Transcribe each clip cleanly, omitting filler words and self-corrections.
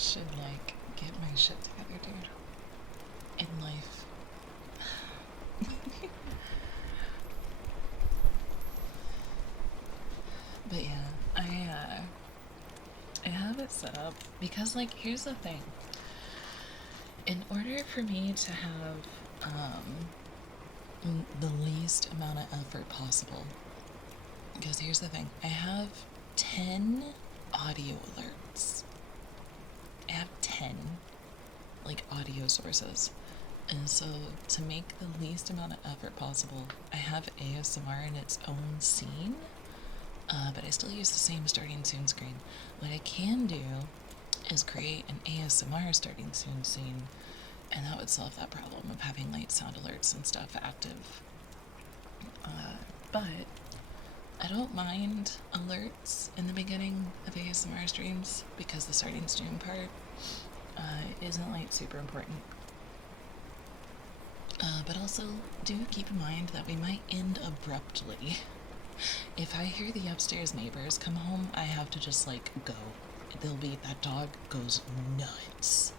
should, like, get my shit together, dude. In life. But yeah, I have it set up because, like, here's the thing. In order for me to have the least amount of effort possible, because here's the thing, I have 10 audio alerts. I have 10, like, audio sources. And so, to make the least amount of effort possible, I have ASMR in its own scene, but I still use the same starting soon screen. What I can do is create an ASMR starting soon scene, and that would solve that problem of having light sound alerts and stuff active. But I don't mind alerts in the beginning of ASMR streams because the starting stream part isn't, like, super important. But also, do keep in mind that we might end abruptly. If I hear the upstairs neighbors come home, I have to just, like, go. That dog goes nuts.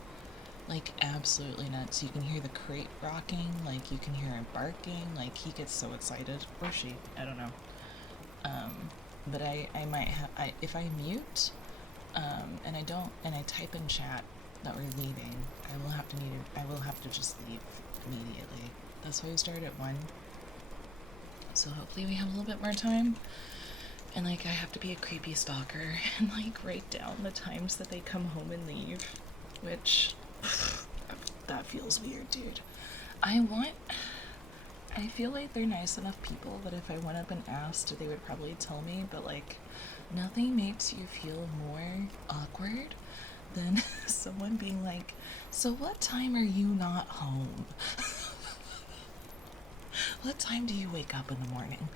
Like, absolutely nuts. You can hear the crate rocking, like, you can hear him barking, like, he gets so excited. Or she, I don't know. But I might have, if I mute, and I type in chat that we're leaving, I will have to just leave immediately. That's why we start at 1. So hopefully we have a little bit more time. And, like, I have to be a creepy stalker and, like, write down the times that they come home and leave, which, that feels weird, dude. I feel like they're nice enough people that if I went up and asked, they would probably tell me, but, like, nothing makes you feel more awkward than someone being like, so what time are you not home? What time do you wake up in the morning?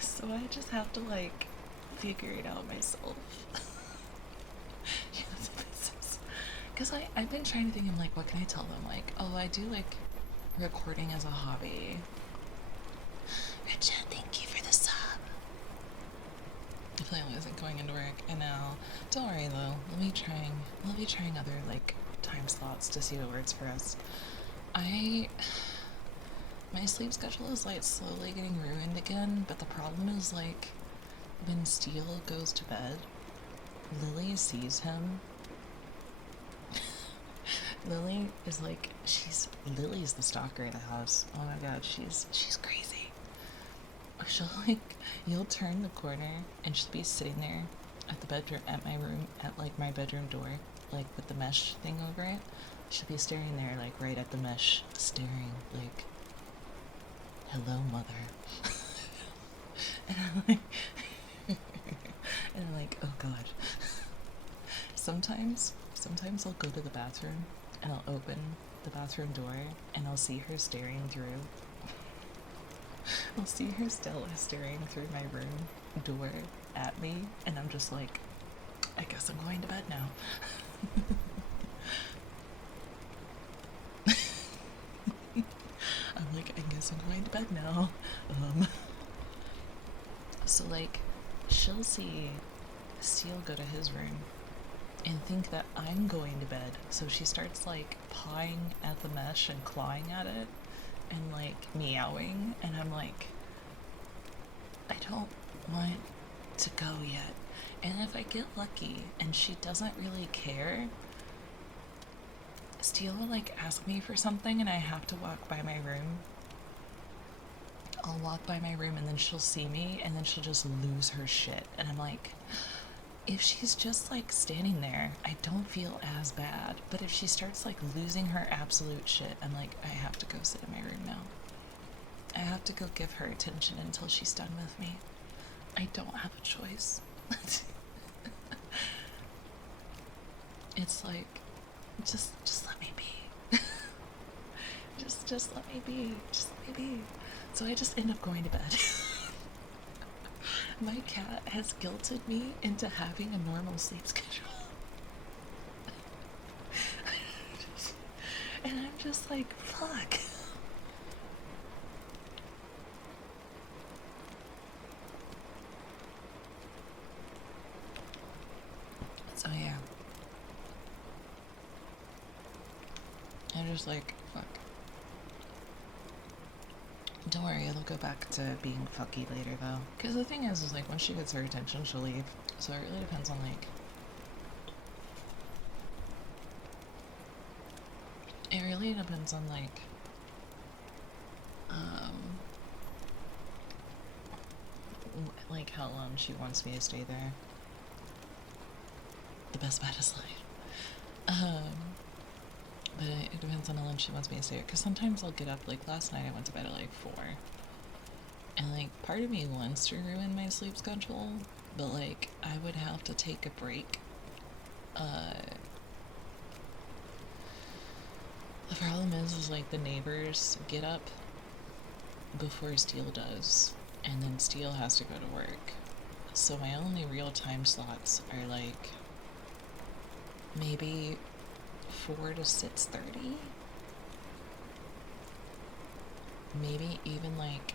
So I just have to, like, figure it out myself. Because I've been trying to think, I'm like, what can I tell them? Like, oh, I do, like, recording as a hobby. Richard, thank you for the sub. If I wasn't going into work, I know. Don't worry, though. We'll be trying other, like, time slots to see what works for us. My sleep schedule is, like, slowly getting ruined again, but the problem is, like, when Steele goes to bed, Lily sees him. Lily is, like, Lily's the stalker in the house. Oh my god, she's crazy. She'll, like, you'll turn the corner and she'll be sitting there at my bedroom door, like, with the mesh thing over it. She'll be staring there, like, right at the mesh, staring, like, hello, mother. And I'm like, oh god. Sometimes I'll go to the bathroom and I'll open the bathroom door and I'll see her staring through. I'll see her still staring through my room door at me, and I'm just like, I guess I'm going to bed now. I'm like, I guess I'm going to bed now. So, like, she'll see Steele go to his room and think that I'm going to bed, so she starts, like, pawing at the mesh and clawing at it and, like, meowing, and I'm like, I don't want to go yet. And if I get lucky and she doesn't really care, Steele will, like, ask me for something and I have to walk by my room. I'll walk by my room and then she'll see me and then she'll just lose her shit. And I'm like, if she's just, like, standing there, I don't feel as bad. But if she starts, like, losing her absolute shit, I'm like, I have to go sit in my room now. I have to go give her attention until she's done with me. I don't have a choice. It's like, just let me be. just let me be. Just let me be. So I just end up going to bed. My cat has guilted me into having a normal sleep schedule. And I'm just like, fuck. just like, fuck. Don't worry, it'll go back to being fucky later though. Because the thing is like, once she gets her attention, she'll leave. So it really depends on like... It really depends on like... like how long she wants me to stay there. The best bet is life. But it depends on how long she wants me to stay there. Because sometimes I'll get up, like last night I went to bed at like 4. And like part of me wants to ruin my sleep schedule, but like I would have to take a break. The problem is like the neighbors get up before Steele does, and then Steele has to go to work. So my only real time slots are like maybe 4 to 6:30, maybe even like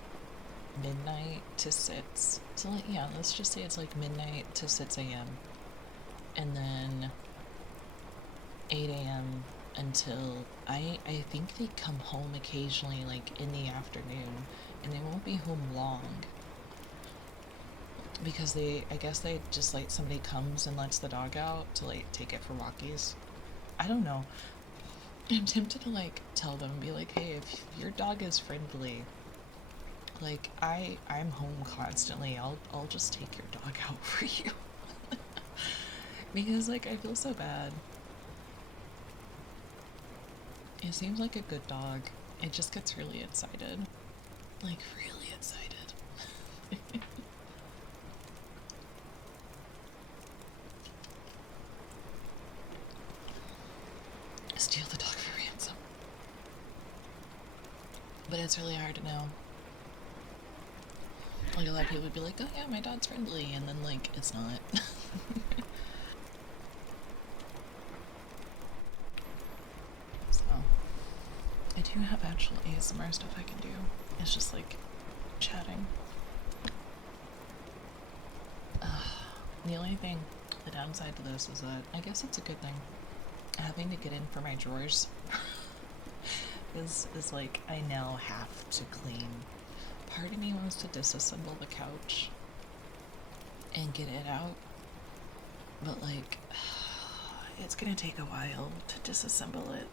midnight to 6. So like, yeah, let's just say it's like midnight to 6 a.m. and then 8 a.m. until I think they come home occasionally like in the afternoon, and they won't be home long because I guess they just like somebody comes and lets the dog out to like take it for walkies. I don't know. I'm tempted to like tell them and be like, hey, if your dog is friendly, like I'm home constantly, I'll just take your dog out for you. Because like I feel so bad. It seems like a good dog. It just gets really excited. Like really excited. Steal the dog for ransom. But it's really hard to know. Like a lot of people would be like, oh yeah, my dog's friendly, and then like it's not. So I do have actual ASMR stuff I can do. It's just like chatting. The only thing, the downside to this is that I guess it's a good thing. Having to get in for my drawers is like I now have to clean. Part of me wants to disassemble the couch and get it out, but like it's gonna take a while to disassemble it.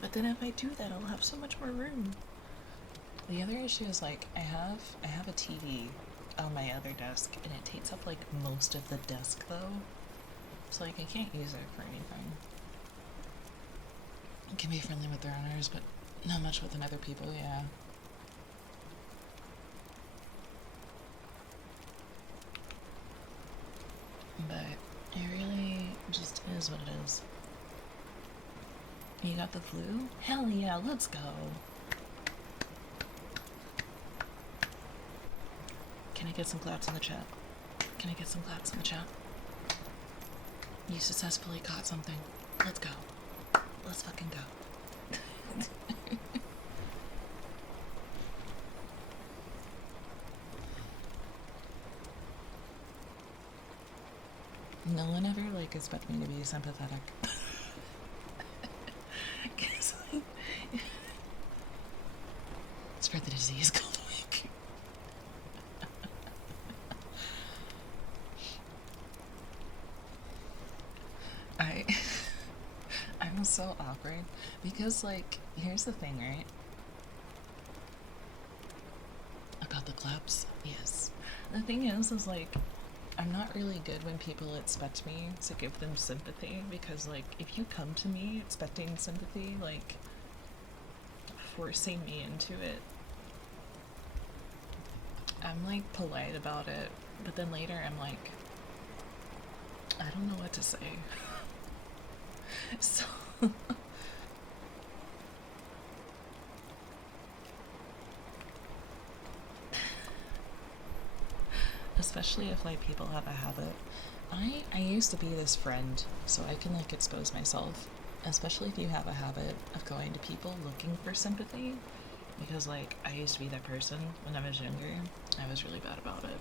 But then if I do that, I'll have so much more room. The other issue is like I have a TV on my other desk, and it takes up like most of the desk though. So like I can't use it for anything. It can be friendly with their owners, but not much with other people, yeah. But it really just is what it is. You got the flu? Hell yeah, let's go. Can I get some claps in the chat? Can I get some claps in the chat? You successfully caught something. Let's go. Let's fucking go. No one ever like expected me to be sympathetic. Like, spread the disease called week. I'm so awkward because like here's the thing, right? About the claps, yes. The thing is like I'm not really good when people expect me to give them sympathy, because like if you come to me expecting sympathy, like forcing me into it, I'm like polite about it, but then later I'm like, I don't know what to say. So especially if like people have a habit. I used to be this friend, so I can like expose myself, especially if you have a habit of going to people looking for sympathy, because like I used to be that person when I was younger. I was really bad about it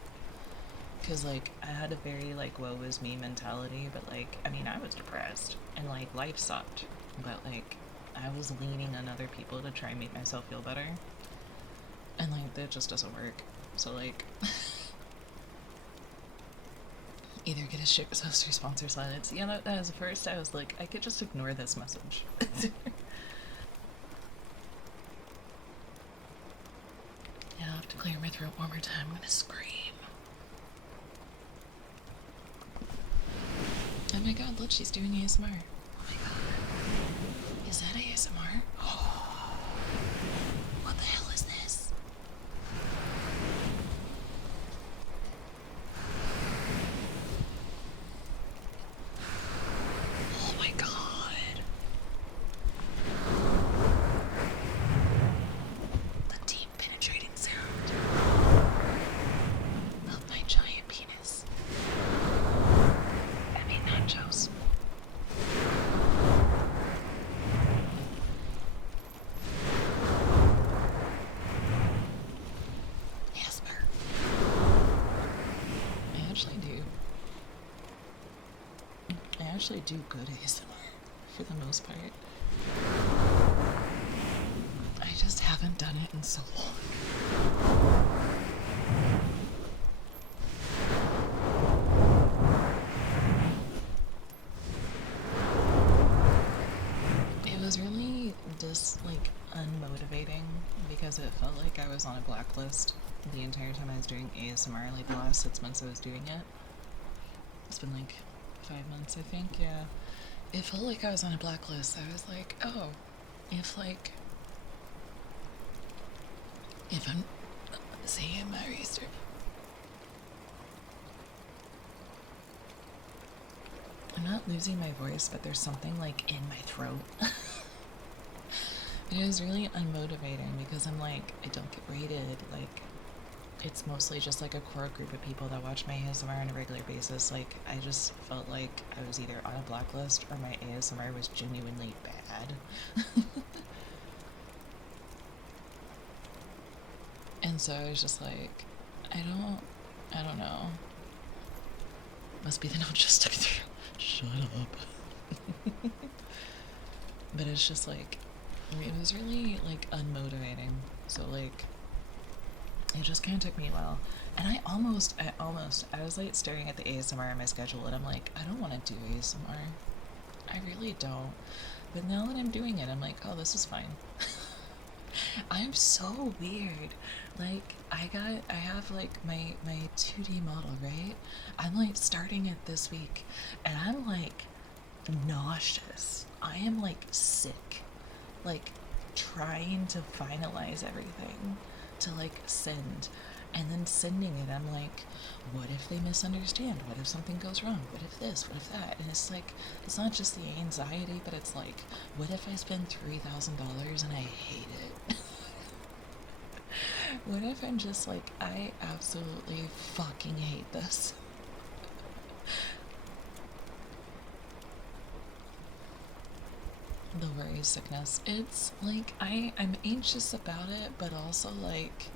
because like I had a very like woe is me mentality, but like I mean I was depressed and like life sucked, but like I was leaning on other people to try and make myself feel better. And, like, that just doesn't work. So, like, either get a shit post or sponsor silence. You know, as first I was like, I could just ignore this message. Yeah, I'll have to clear my throat one more time. I'm gonna scream. Oh my god, look, she's doing ASMR. Oh my god. Is that ASMR? Oh. What the hell is this? Oh my god. The deep penetrating sound of my giant penis. I mean nachos. Asper. I actually do good ASMR for the most part. I just haven't done it in so long. It was really just like unmotivating because it felt like I was on a blacklist the entire time I was doing ASMR, like the last 6 months I was doing it. It's been like 5 months, I think, yeah. It felt like I was on a blacklist. I was like, oh, if I'm seeing my research. I'm not losing my voice, but there's something like in my throat. It is really unmotivating because I'm like, I don't get rated. Like, it's mostly just like a core group of people that watch my ASMR on a regular basis. Like, I just felt like I was either on a blacklist or my ASMR was genuinely bad. And so I was just like, I don't know. Must be the note just stuck through. Shut up. But it's just like, it was really like unmotivating. So like, it just kind of took me a while. And I was like staring at the ASMR on my schedule and I'm like, I don't want to do ASMR. I really don't. But now that I'm doing it, I'm like, oh, this is fine. I'm so weird. Like, I have like my 2D model, right? I'm like starting it this week and I'm like nauseous. I am like sick. Like trying to finalize everything to like send and then sending it. I'm like, what if they misunderstand? What if something goes wrong? What if this? What if that? And it's like, it's not just the anxiety, but it's like, what if I spend $3,000 and I hate it? What if I'm just like, I absolutely fucking hate this? The worry sickness. It's like, I'm anxious about it, but also like,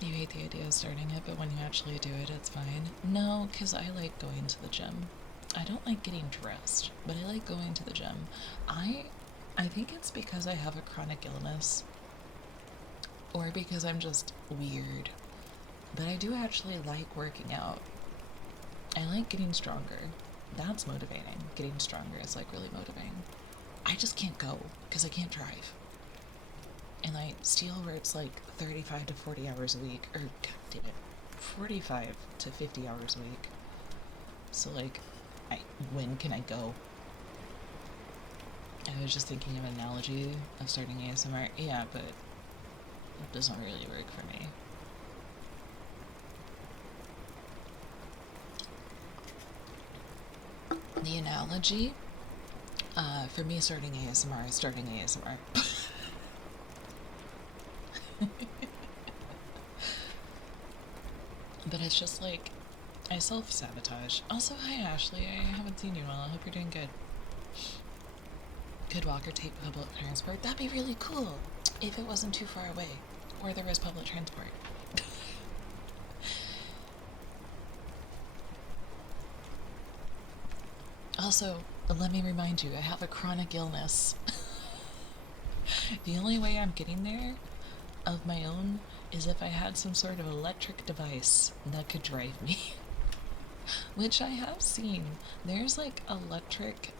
you hate the idea of starting it, but when you actually do it, it's fine. No, because I like going to the gym. I don't like getting dressed, but I like going to the gym. I think it's because I have a chronic illness, or because I'm just weird, but I do actually like working out. I like getting stronger. That's motivating. Getting stronger is like really motivating. I just can't go because I can't drive. And I steal where it's like 35 to 40 hours a week, or god damn it, 45 to 50 hours a week. So like, when can I go? I was just thinking of an analogy of starting ASMR. Yeah, but it doesn't really work for me. The analogy for me starting ASMR is starting ASMR. But it's just like, I self-sabotage. Also, hi Ashley, I haven't seen you in a while. I hope you're doing good. Could walk or take public transport? That'd be really cool if it wasn't too far away or there was public transport. Also, Let me remind you, I have a chronic illness. The only way I'm getting there of my own is if I had some sort of electric device that could drive me. Which I have seen. There's like electric,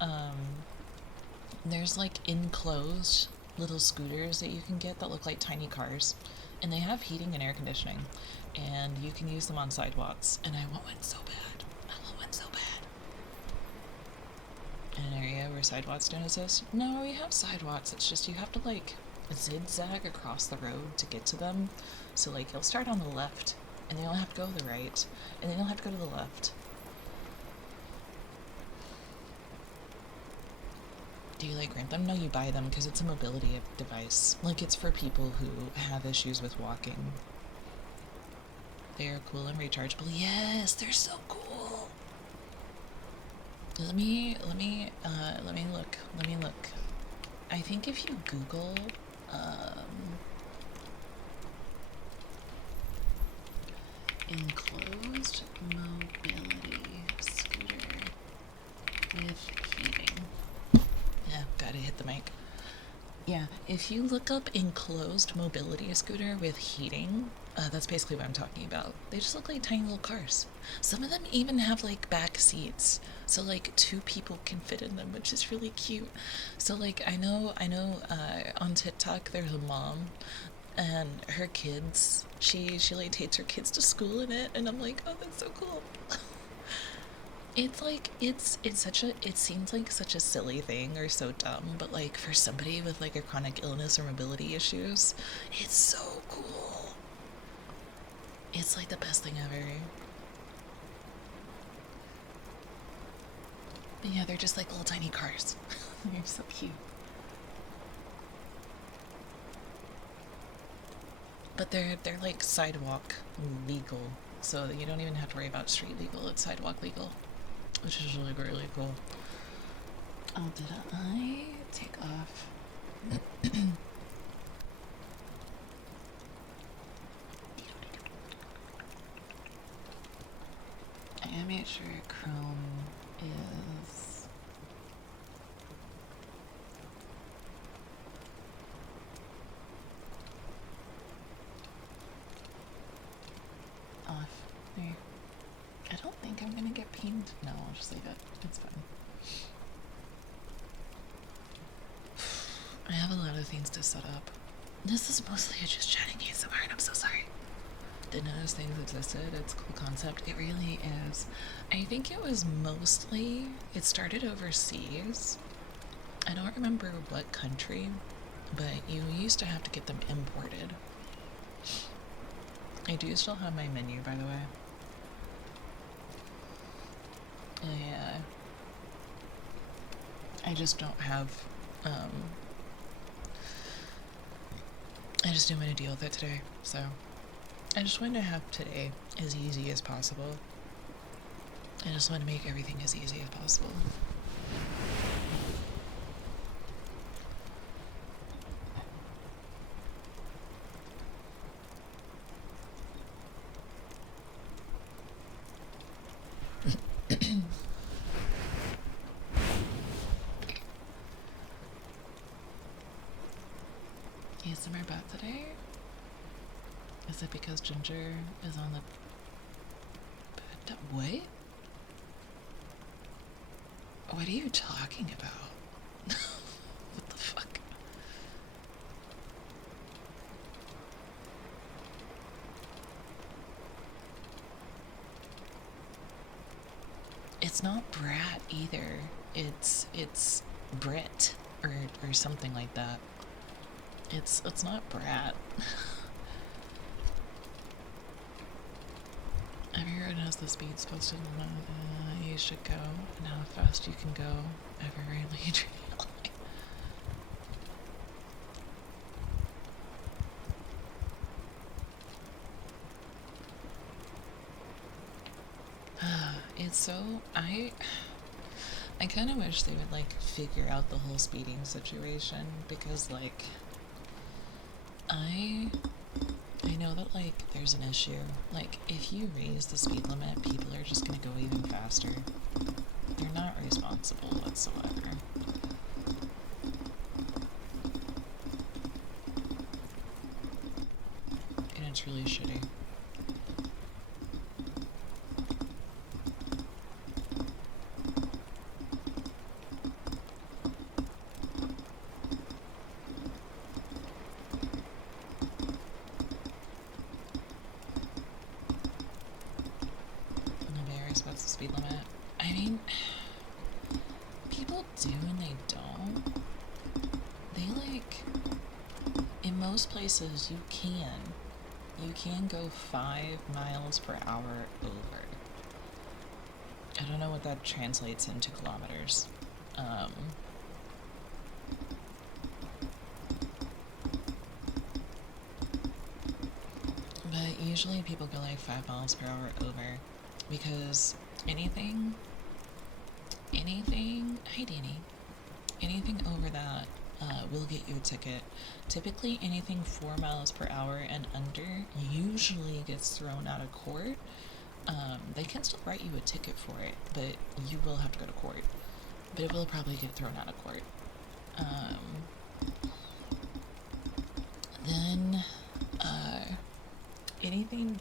there's like enclosed little scooters that you can get that look like tiny cars. And they have heating and air conditioning. And you can use them on sidewalks. And I want one so bad. I want one so bad. In an area where sidewalks don't exist? No, we have sidewalks. It's just you have to like zigzag across the road to get to them. So like you'll start on the left, and then you'll have to go to the right, and then you'll have to go to the left. Do you like rent them? No, you buy them because it's a mobility device. Like it's for people who have issues with walking. They are cool and rechargeable. Yes, they're so cool. Let me look. I think if you Google, enclosed mobility scooter with heating. Yeah, gotta hit the mic. Yeah, if you look up enclosed mobility scooter with heating, that's basically what I'm talking about. They just look like tiny little cars. Some of them even have like back seats, so like 2 people can fit in them, which is really cute. So like I know, on TikTok there's a mom, and her kids, she like takes her kids to school in it, and I'm like, oh, that's so cool. It's like it's such a, it seems like such a silly thing or so dumb, but like for somebody with like a chronic illness or mobility issues, it's so cool. It's like the best thing ever. But yeah, they're just like little tiny cars. They're so cute. But they're like sidewalk legal, so you don't even have to worry about street legal. It's sidewalk legal, which is really cool. Oh, did I take off? I gotta make sure Chrome is off. There. I don't think I'm gonna get pinged. No, I'll just leave it. It's fine. I have a lot of things to set up. This is mostly just chatting ASMR, and I'm so sorry. Didn't know those things existed. It's a cool concept. It really is. I think it was mostly, it started overseas. I don't remember what country, but you used to have to get them imported. I do still have my menu, by the way. I just don't have, I just didn't want to deal with it today, so I just wanted to have today as easy as possible. I just want to make everything as easy as possible. ASMR bot today? Is it because Ginger is on the... What? What are you talking about? What the fuck? It's not Brat either. It's Brit or something like that. It's not Brat. Everyone knows the speed's supposed to you should go and how fast you can go everywhere you trail. It's so, I kind of wish they would like figure out the whole speeding situation, because like I know that like there's an issue. Like if you raise the speed limit, people are just gonna go even faster. You're not responsible whatsoever. And it's really shitty. Nobody respects the speed limit. I mean, people do and they don't. They like, in most places you can go 5 miles per hour over. I don't know what that translates into kilometers. But usually people go like 5 miles per hour over because anything, hi Danny, anything over that will get you a ticket. Typically anything 4 miles per hour and under usually gets thrown out of court. They can still write you a ticket for it, but you will have to go to court. But it will probably get thrown out of court. Then anything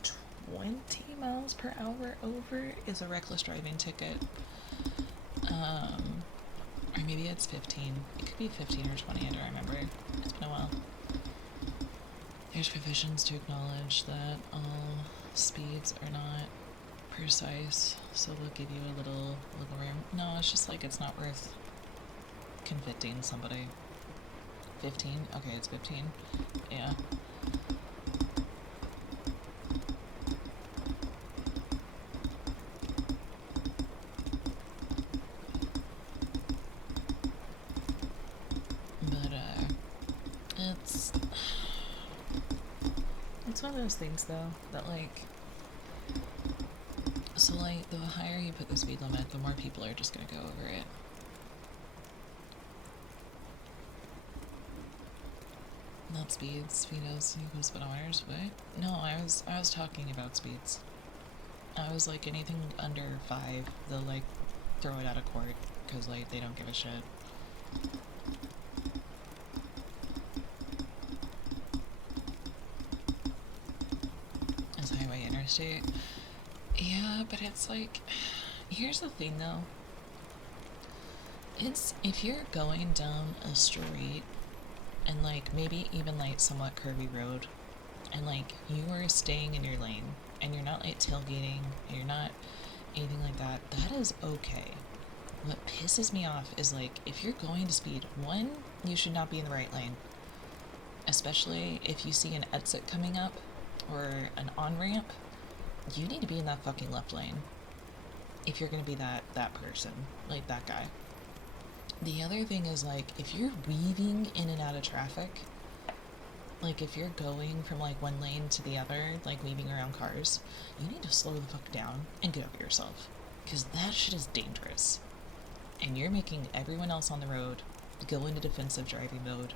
20 miles per hour over is a reckless driving ticket. Or maybe it's 15. It could be 15 or 20, I don't remember. It's been a while. There's provisions to acknowledge that all speeds are not precise, so they'll give you a little wiggle room. No, it's just like it's not worth convicting somebody. 15? Okay, it's 15. Yeah. It's one of those things though that like, so like the higher you put the speed limit, the more people are just gonna go over it. Not speeds, speedos equals speedometers. What? No, I was talking about speeds. I was like anything under 5, they'll like throw it out of court because like they don't give a shit. It's highway interstate. Yeah, but it's like, here's the thing though. It's, if you're going down a street and like maybe even like somewhat curvy road and like you are staying in your lane and you're not like tailgating and you're not anything like that, that is okay. What pisses me off is like if you're going to speed, one, you should not be in the right lane, especially if you see an exit coming up or an on-ramp. You need to be in that fucking left lane if you're gonna be that person, like that guy. The other thing is like if you're weaving in and out of traffic, like if you're going from like one lane to the other, like weaving around cars, you need to slow the fuck down and get over yourself, because that shit is dangerous and you're making everyone else on the road go into defensive driving mode.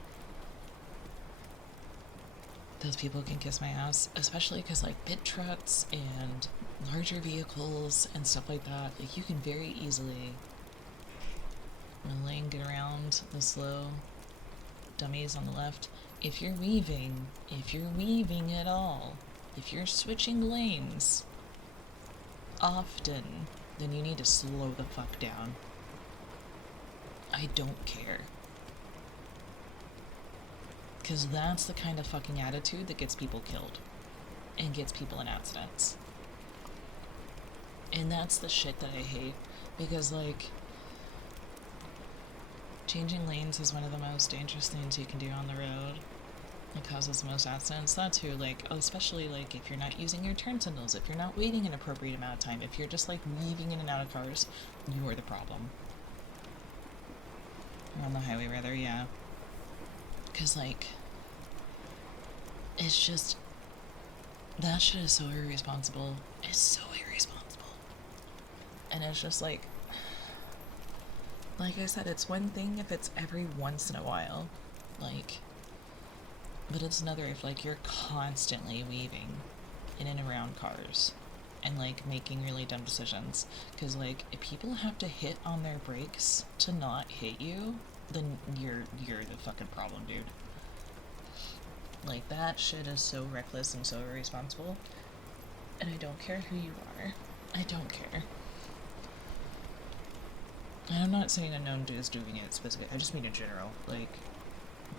Those people can kiss my ass, especially because like big trucks and larger vehicles and stuff like that, like you can very easily get around the slow dummies on the left. If you're weaving at all, if you're switching lanes often, then you need to slow the fuck down. I don't care. Because that's the kind of fucking attitude that gets people killed and gets people in accidents. And that's the shit that I hate, because like changing lanes is one of the most dangerous things you can do on the road. It causes the most accidents. That too, like especially like if you're not using your turn signals, if you're not waiting an appropriate amount of time, if you're just like weaving in and out of cars, you are the problem. Or on the highway rather, yeah. Because like it's just, that shit is so irresponsible. It's so irresponsible. And it's just like I said, it's one thing if it's every once in a while, like, but it's another if like you're constantly weaving in and around cars. and like making really dumb decisions. Because like if people have to hit on their brakes to not hit you, then you're the fucking problem, dude. Like that shit is so reckless and so irresponsible. And I don't care who you are. I don't care. And I'm not saying unknown dudes doing it specifically. I just mean in general. Like,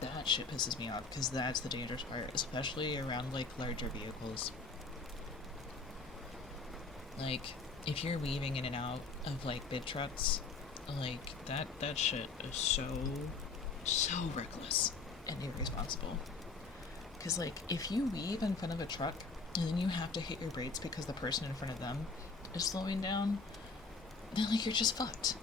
that shit pisses me off because that's the dangerous part, especially around like larger vehicles. Like, if you're weaving in and out of like big trucks, like that shit is so reckless and irresponsible. Because like if you weave in front of a truck and then you have to hit your brakes because the person in front of them is slowing down, then like you're just fucked.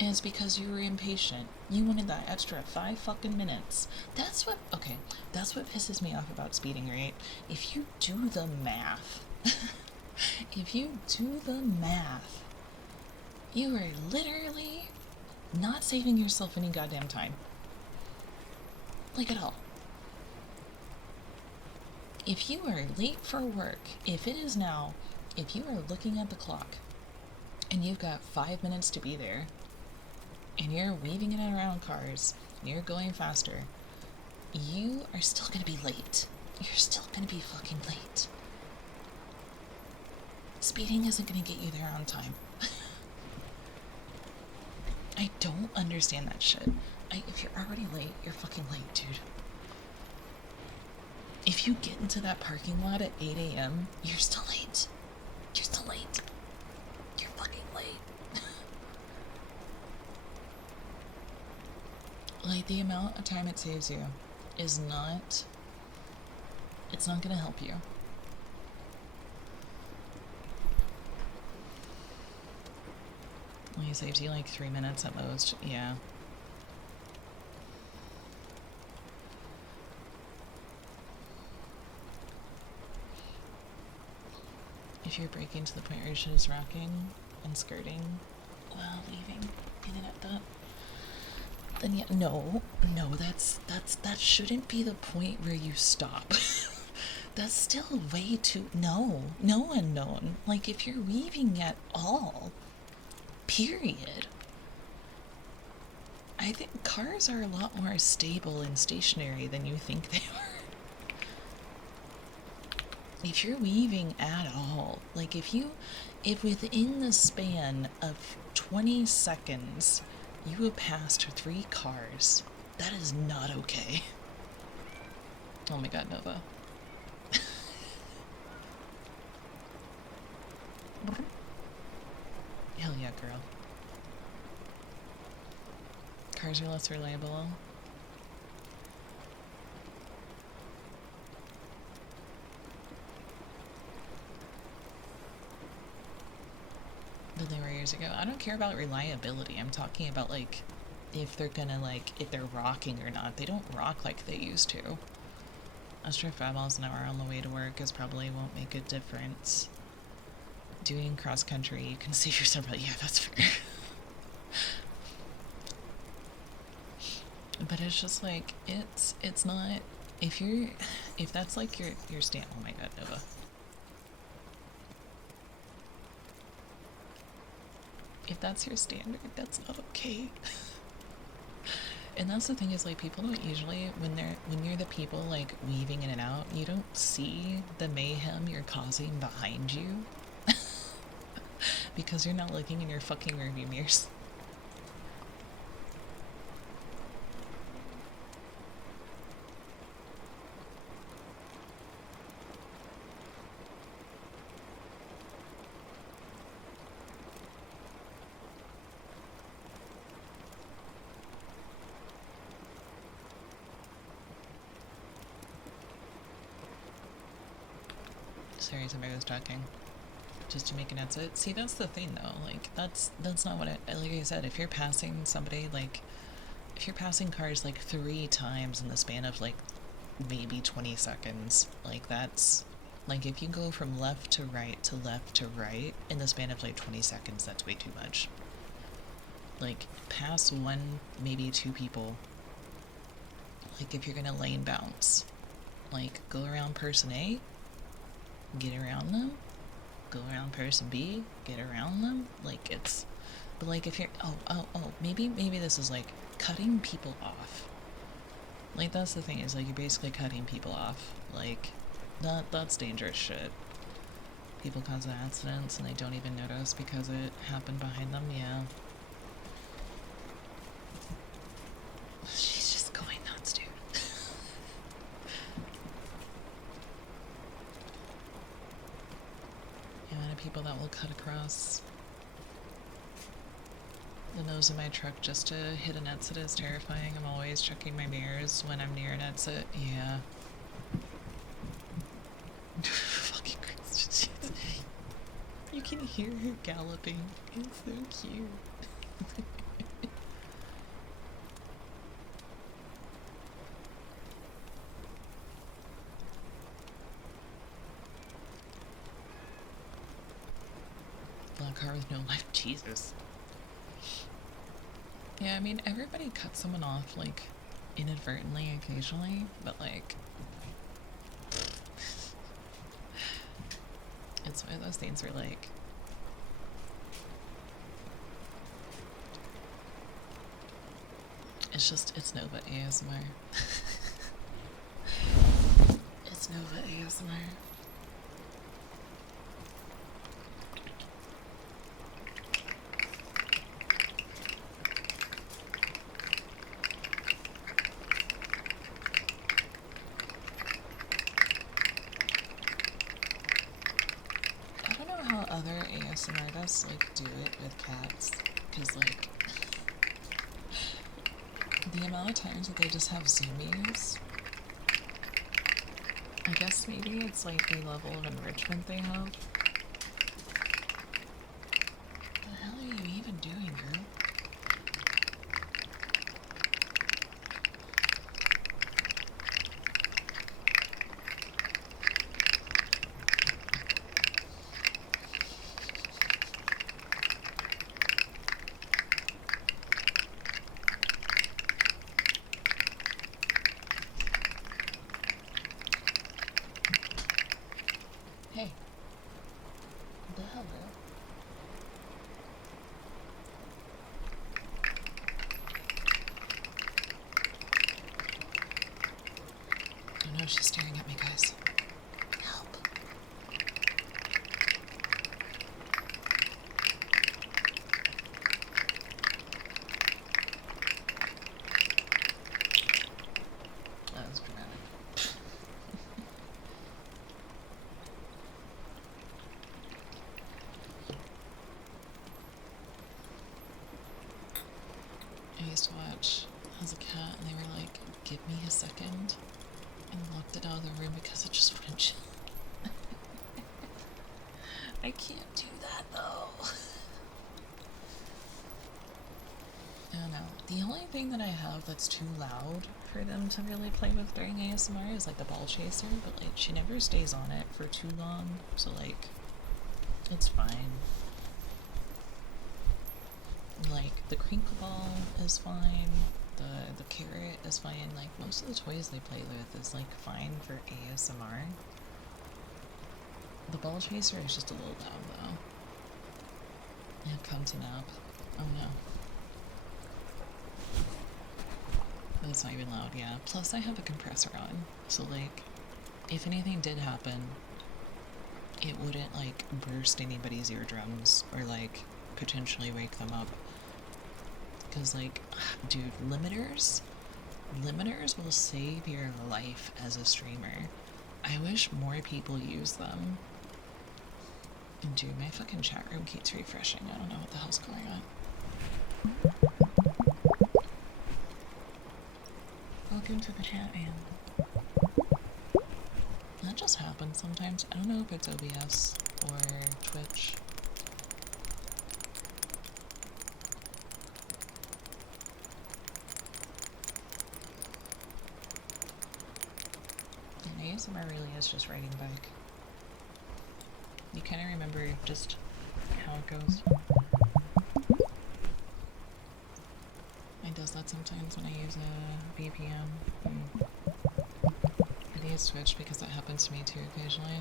And it's because you were impatient. You wanted that extra 5 fucking minutes. That's what pisses me off about speeding, right? If you do the math, you are literally not saving yourself any goddamn time. Like at all. If you are late for work, if you are looking at the clock and you've got 5 minutes to be there, and you're weaving in and around cars, and you're going faster, you are still gonna be late. You're still gonna be fucking late. Speeding isn't gonna get you there on time. I don't understand that shit. If you're already late, you're fucking late, dude. If you get into that parking lot at 8 a.m., you're still late. You're still late. You're fucking late. Like, the amount of time it saves you is not... It's not gonna help you. Like, it saves you like 3 minutes at most, yeah. If you're braking to the point where your shit is rocking and skirting while leaving in and at that, then yeah, no, that shouldn't be the point where you stop. That's still way too, no unknown. Like, if you're weaving at all, period. I think cars are a lot more stable and stationary than you think they are. If you're weaving at all, like if within the span of 20 seconds you have passed 3 cars, that is not okay. Oh my god, Nova. Hell yeah, girl. Cars are less reliable. Than they were years ago. I don't care about reliability. I'm talking about, like, if they're gonna, like, if they're rocking or not. They don't rock like they used to. A sure 5 miles an hour on the way to work is probably won't make a difference. Doing cross country, you can save yourself. Yeah, that's fair. But it's just like, it's not, if that's like your stand. Oh my god, Nova. If that's your standard, that's not okay. And that's the thing, is like, people don't usually, when you're the people like weaving in and out, you don't see the mayhem you're causing behind you. Because you're not looking in your fucking rearview mirrors. Sorry, somebody was talking. Just to make an exit. See, that's the thing, though. Like, that's not what like I said, if you're passing somebody, like, if you're passing cars, like, 3 times in the span of, like, maybe 20 seconds, like, that's, like, if you go from left to right to left to right in the span of, like, 20 seconds, that's way too much. Like, pass 1, maybe 2 people. Like, if you're gonna lane bounce, like, go around person A, get around them, go around person B, get around them. Like, it's, but like if you're, maybe this is like cutting people off. Like, that's the thing, is like you're basically cutting people off. Like, that's dangerous shit. People cause accidents and they don't even notice because it happened behind them, yeah. She's just going nuts, dude. The amount of people that will cut across the nose of my truck just to hit an exit is terrifying. I'm always checking my mirrors when I'm near an exit, yeah. Fucking Christ. You can hear her galloping. It's so cute. Black car with no life. Jesus. Yeah, I mean, everybody cuts someone off, like, inadvertently occasionally, but, like, it's one of those things where, like, it's Nova ASMR. It's Nova ASMR. I don't know how other ASMR artists, like, do it with cats, because, like, the amount of times that they just have zoomies, I guess maybe it's like the level of enrichment they have. What the hell are you even doing, girl? Hey. What the hell, bro? Oh no, she's staring at me, guys. Help. That was dramatic. I used to watch as a cat, and they were like, "Give me a second," and locked it out of the room because it just wouldn't chill. I can't do that though. I don't know. The only thing that I have that's too loud for them to really play with during ASMR is like the ball chaser, but like she never stays on it for too long, so like it's fine. Like the crinkle ball is fine, the carrot is fine. Like most of the toys they play with is like fine for ASMR. The ball chaser is just a little loud though. Yeah, come to nap. Oh no. That's not even loud, yeah. Plus I have a compressor on, so like if anything did happen, it wouldn't like burst anybody's eardrums or like potentially wake them up. Because like, dude, limiters will save your life as a streamer. I wish more people use them. And dude, my fucking chat room keeps refreshing. I don't know what the hell's going on. Welcome to the chat, man. That just happens sometimes. I don't know if it's OBS or Twitch. And ASMR really is just riding a bike. You kind of remember just how it goes. It does that sometimes when I use a VPN. I think it's Twitch because that happens to me too occasionally.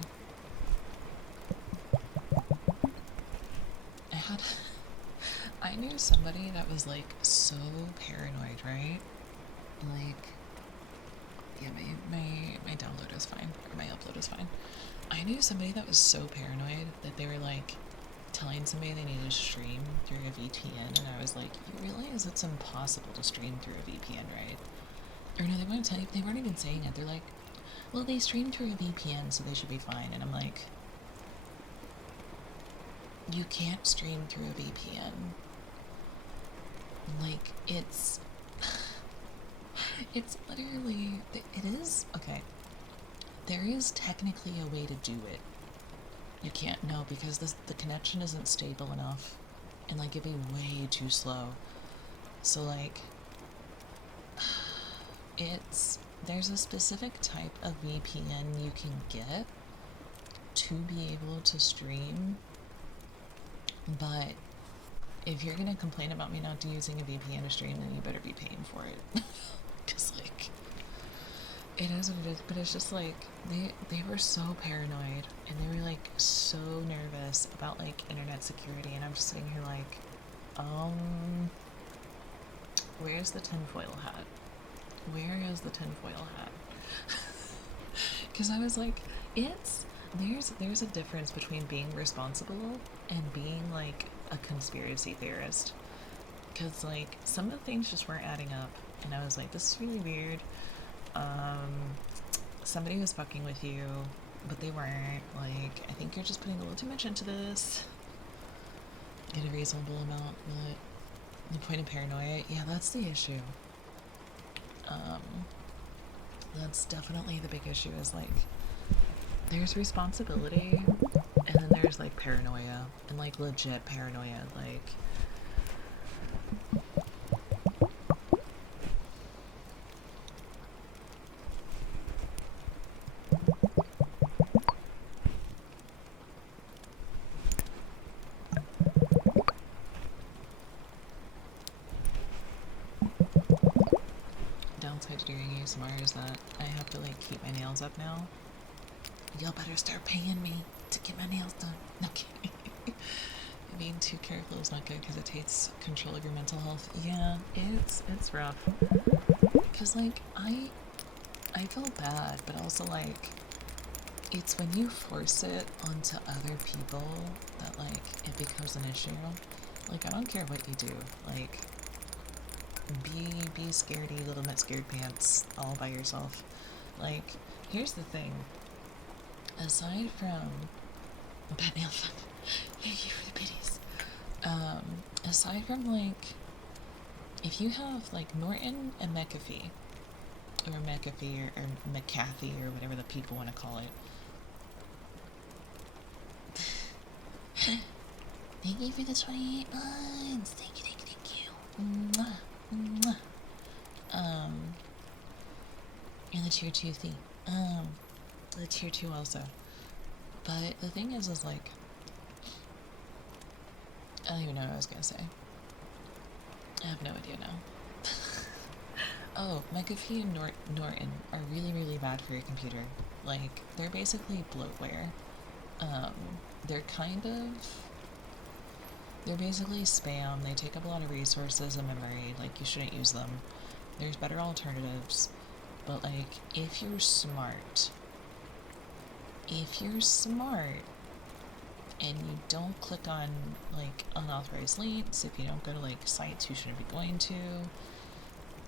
I knew somebody that was like so paranoid, right? Like, yeah, my download is fine, or my upload is fine. I knew somebody that was so paranoid that they were like telling somebody they needed to stream through a VPN, and I was like, you realize it's impossible to stream through a VPN, right? Or no, they weren't telling, they weren't even saying it. They're like, well, they stream through a VPN, so they should be fine. And I'm like, you can't stream through a VPN. Like, it's literally, it is, okay, there is technically a way to do it. You can't, no, because the connection isn't stable enough, and like, it'd be way too slow. So like, there's a specific type of VPN you can get to be able to stream, but if you're gonna complain about me not using a VPN to stream, then you better be paying for it. Because like, it is what it is, but it's just like, they were so paranoid, and they were like so nervous about like internet security, and I'm just sitting here like, where's the tinfoil hat? Where is the tinfoil hat? Because I was like, there's a difference between being responsible and being like a conspiracy theorist. Because like, some of the things just weren't adding up, and I was like, this is really weird. Somebody was fucking with you, but they weren't. Like, I think you're just putting a little too much into this. Get a reasonable amount, but the point of paranoia, yeah, that's the issue. That's definitely the big issue, is like, there's responsibility, and then there's like paranoia, and like legit paranoia, like, downside to doing ASMR is that I have to like keep my nails up now. Y'all better start paying me to get my nails done. Okay. Being too careful is not good because it takes control of your mental health. Yeah, it's rough. Cause like I feel bad, but also like, it's when you force it onto other people that like it becomes an issue. Like, I don't care what you do. Like, be scaredy little nut scared pants all by yourself. Like, here's the thing. Aside from bad nail fun, thank you for the biddies. Aside from like, if you have like Norton and McAfee, or McAfee or McAfee or whatever the people want to call it. Thank you for the 28 months. Thank you, thank you, thank you. Mwah, mwah. And the tier 2 thing. The tier 2 also. But the thing is like, I don't even know what I was gonna say. I have no idea now. Oh, McAfee and Norton are really, really bad for your computer. Like, they're basically bloatware. They're basically spam. They take up a lot of resources and memory. Like, you shouldn't use them. There's better alternatives. But, like, if you're smart, and you don't click on, like, unauthorized links, if you don't go to, like, sites you shouldn't be going to,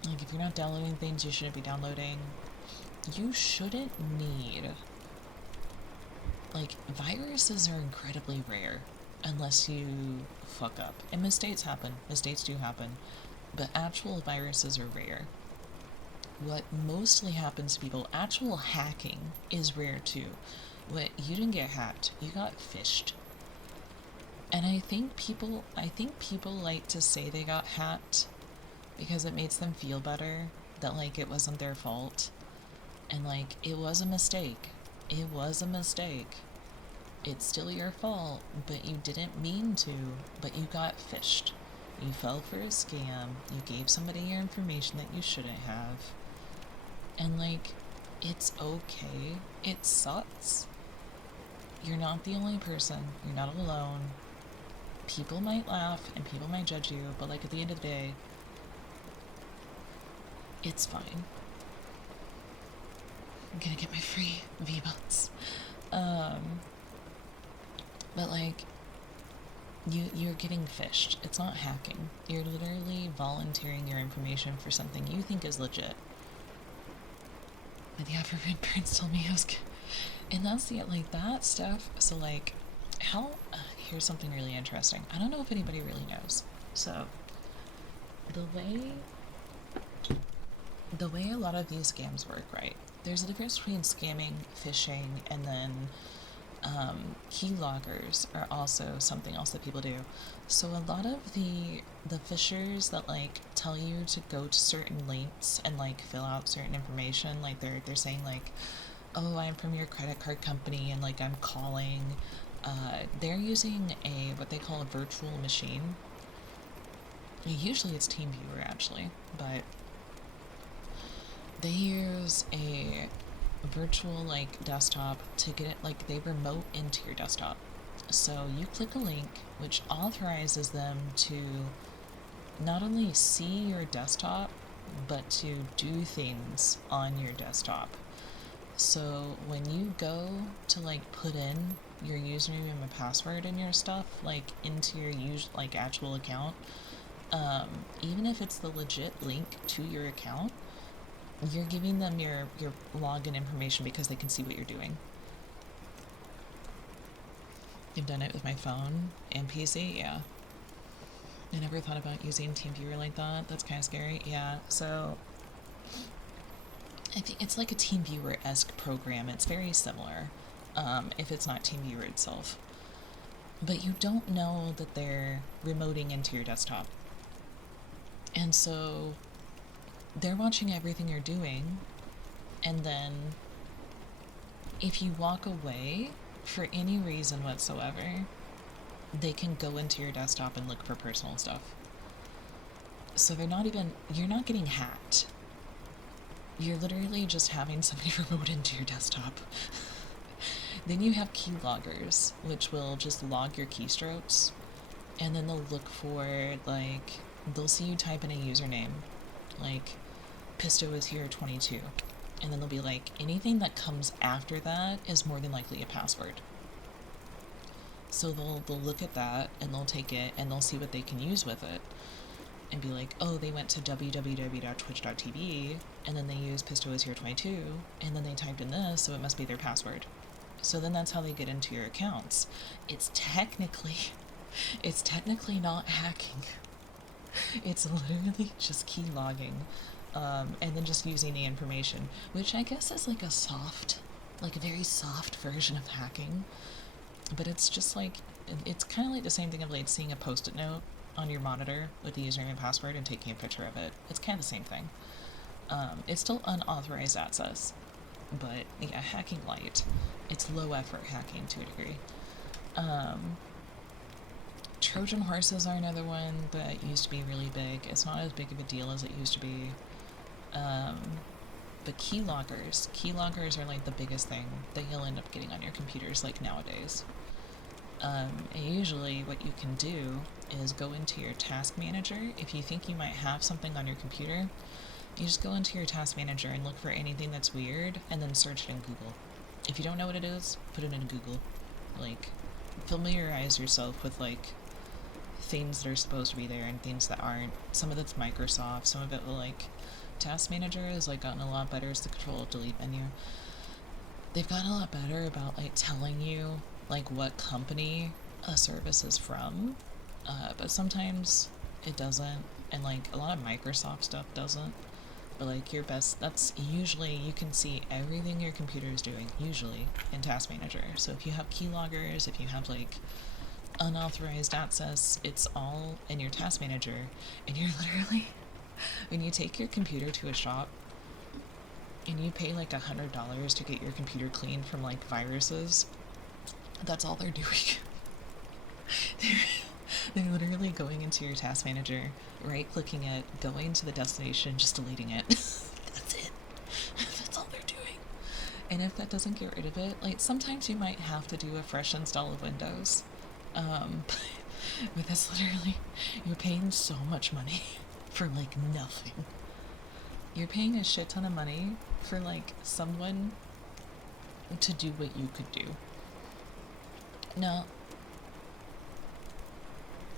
like, if you're not downloading things you shouldn't be downloading, you shouldn't need, like, viruses are incredibly rare unless you fuck up. And mistakes happen. Mistakes do happen. But actual viruses are rare. What mostly happens to people, actual hacking is rare too. What, you didn't get hacked, you got phished. And I think people like to say they got hacked because it makes them feel better, that like it wasn't their fault. And like, it was a mistake. It was a mistake. It's still your fault, but you didn't mean to, but you got phished. You fell for a scam, you gave somebody your information that you shouldn't have. And like, it's okay. It sucks. You're not the only person. You're not alone. people might laugh and people might judge you, but like at the end of the day, it's fine. I'm gonna get my free V-Bucks. But like, you're getting phished. It's not hacking. You're literally volunteering your information for something you think is legit. But yeah, for Redbirds told me I was good. And that's the, like, that stuff. So like, how, here's something really interesting. I don't know if anybody really knows. So, the way a lot of these scams work, right? There's a difference between scamming, phishing, and then keyloggers are also something else that people do. So a lot of the phishers that like tell you to go to certain links and like fill out certain information, like they're saying like, oh, I'm from your credit card company and like I'm calling. They're using a what they call a virtual machine. Usually it's TeamViewer actually, but they use a virtual like desktop to get it, like they remote into your desktop. So you click a link which authorizes them to not only see your desktop but to do things on your desktop. So when you go to like put in your username and password in your stuff, like into your like actual account, even if it's the legit link to your account, you're giving them your login information because they can see what you're doing. I've done it with my phone and PC, yeah. I never thought about using TeamViewer like that. That's kind of scary, yeah. So I think it's like a TeamViewer-esque program. It's very similar, if it's not TeamViewer itself. But you don't know that they're remoting into your desktop. And so they're watching everything you're doing, and then if you walk away for any reason whatsoever, they can go into your desktop and look for personal stuff. So you're not getting hacked. You're literally just having somebody remote into your desktop. Then you have keyloggers, which will just log your keystrokes, and then they'll look for, like, they'll see you type in a username, like, Pisto is here 22, and then they'll be like, anything that comes after that is more than likely a password. So they'll look at that, and they'll take it, and they'll see what they can use with it, and be like, oh, they went to www.twitch.tv, and then they used Pisto is here 22, and then they typed in this, so it must be their password. So then that's how they get into your accounts. It's technically not hacking. It's literally just key logging, and then just using the information, which I guess is like a very soft version of hacking. But it's just like, it's kind of like the same thing of like seeing a post-it note on your monitor with the username and password and taking a picture of it. It's kind of the same thing. It's still unauthorized access, but yeah, hacking light. It's low effort hacking to a degree. Trojan horses are another one that used to be really big. It's not as big of a deal as it used to be. But keyloggers are like the biggest thing that you'll end up getting on your computers like nowadays. And usually what you can do is go into your task manager. If you think you might have something on your computer, you just go into your task manager and look for anything that's weird and then search it in Google. If you don't know what it is, put it in Google. Like, familiarize yourself with like things that are supposed to be there and things that aren't. Some of it's Microsoft, some of it will like Task Manager has like gotten a lot better as the Control-Delete menu. They've gotten a lot better about like telling you like what company a service is from, but sometimes it doesn't, and like a lot of Microsoft stuff doesn't. But like that's usually, you can see everything your computer is doing usually in Task Manager. So if you have keyloggers, if you have like unauthorized access, it's all in your Task Manager, and you're literally, when you take your computer to a shop and you pay like $100 to get your computer cleaned from like viruses, that's all they're doing. They're literally going into your task manager, right-clicking it, going to the destination, just deleting it. That's it. That's all they're doing. And if that doesn't get rid of it, like sometimes you might have to do a fresh install of Windows. But that's literally, you're paying so much money for like nothing. You're paying a shit ton of money for like someone to do what you could do. Now,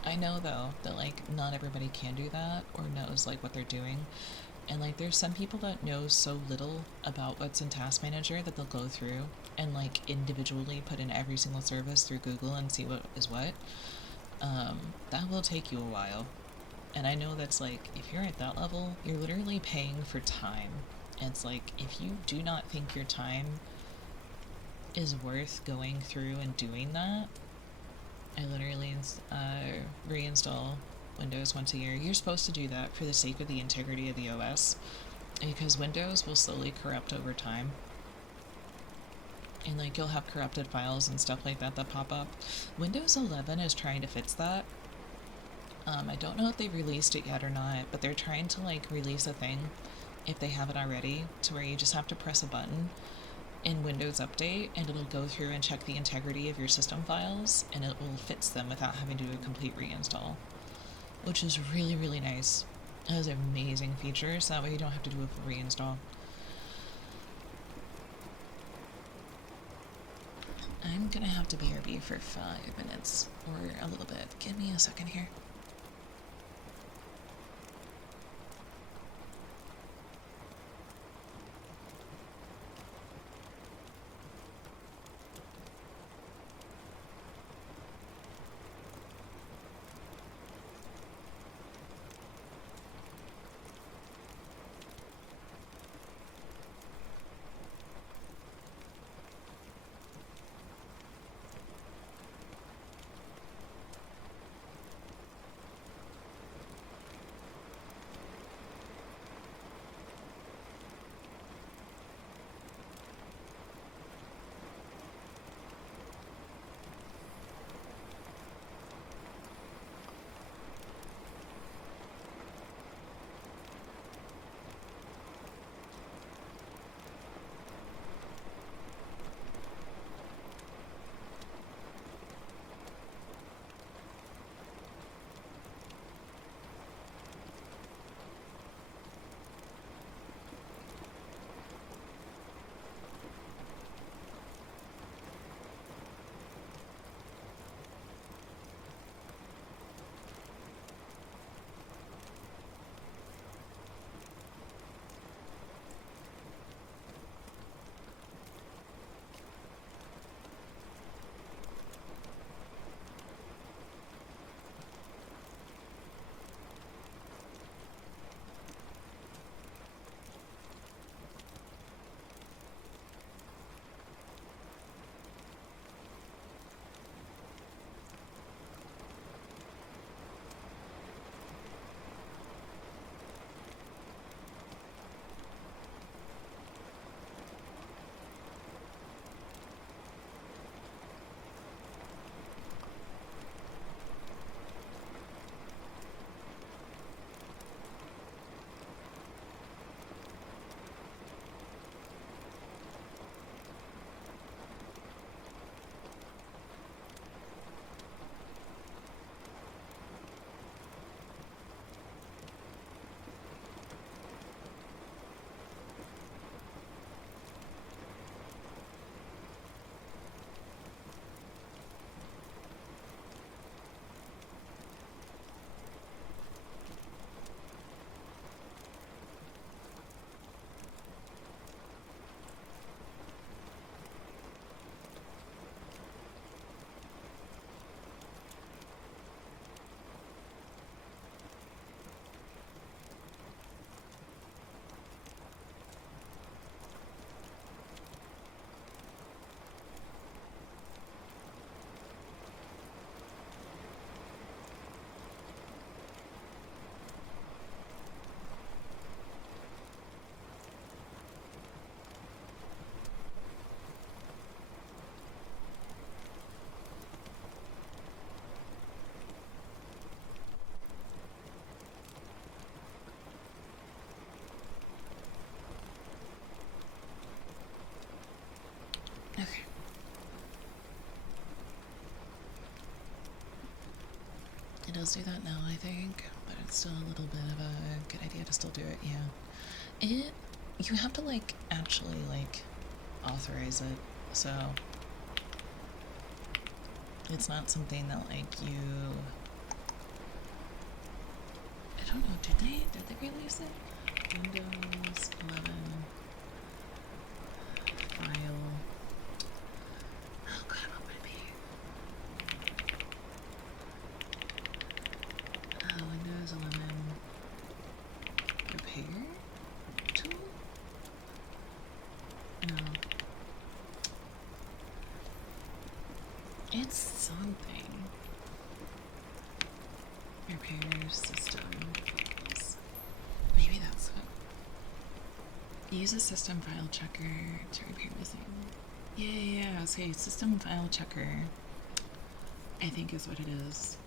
I know though that like not everybody can do that or knows like what they're doing. And like there's some people that know so little about what's in Task Manager that they'll go through and like individually put in every single service through Google and see what is what. That will take you a while. And I know that's like, if you're at that level, you're literally paying for time. And it's like, if you do not think your time is worth going through and doing that, I literally reinstall Windows once a year. You're supposed to do that for the sake of the integrity of the OS, because Windows will slowly corrupt over time. And like you'll have corrupted files and stuff like that that pop up. Windows 11 is trying to fix that. I don't know if they released it yet or not, but they're trying to like release a thing, if they haven't already, to where you just have to press a button in Windows Update and it'll go through and check the integrity of your system files and it will fix them without having to do a complete reinstall, which is really, really nice. It has an amazing feature, so that way you don't have to do a full reinstall. I'm gonna have to BRB for 5 minutes or a little bit. Give me a second here. does do that now, I think, but it's still a little bit of a good idea to still do it, yeah. You have to, like, actually, like, authorize it, so it's not something that, like, you... I don't know, did they release it? Windows 11 file. Oh god, what would it be? Windows 11 repair tool? No. It's something. Repair system. Maybe that's it. Use a system file checker to repair missing. Yeah. Okay, system file checker, I think is what it is.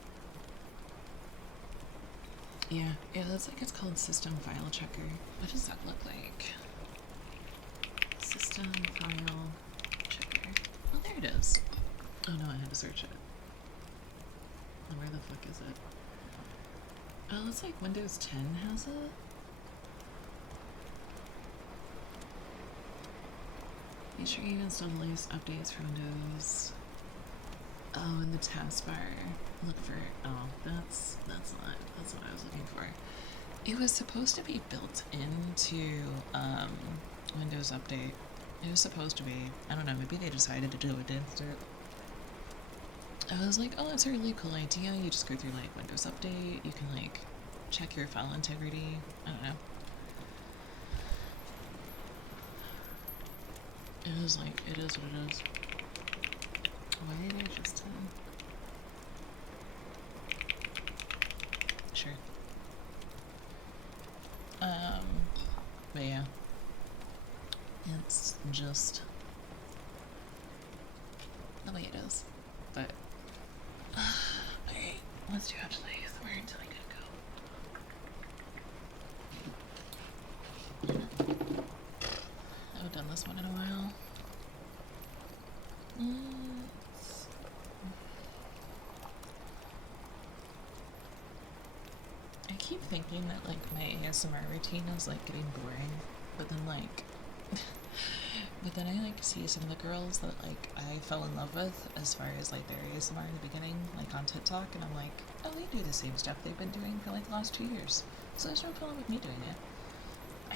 Yeah, it looks like it's called system file checker. What does that look like? System file checker. Oh, there it is. Oh no, I had to search it. Where the fuck is it? Oh, it's like Windows 10 has it? Be sure you install the latest updates for Windows. Oh, in the taskbar. Look for... Oh, that's not what I was looking for. It was supposed to be built into Windows Update. It was supposed to be. I don't know, maybe they decided to do it instead. I was like, oh, that's a really cool idea. You just go through, like, Windows Update. You can, like, check your file integrity. I don't know. It was like, it is what it is. Why did I just Sure. But yeah. It's just the way it is. But okay, let's do actually where until I gotta go. I haven't done this one in a while. I keep thinking that, like, my ASMR routine is, like, getting boring, but then, like, but then I, like, see some of the girls that, like, I fell in love with as far as, like, their ASMR in the beginning, like, on TikTok, and I'm like, oh, they do the same stuff they've been doing for, like, the last 2 years, so there's no problem with me doing it.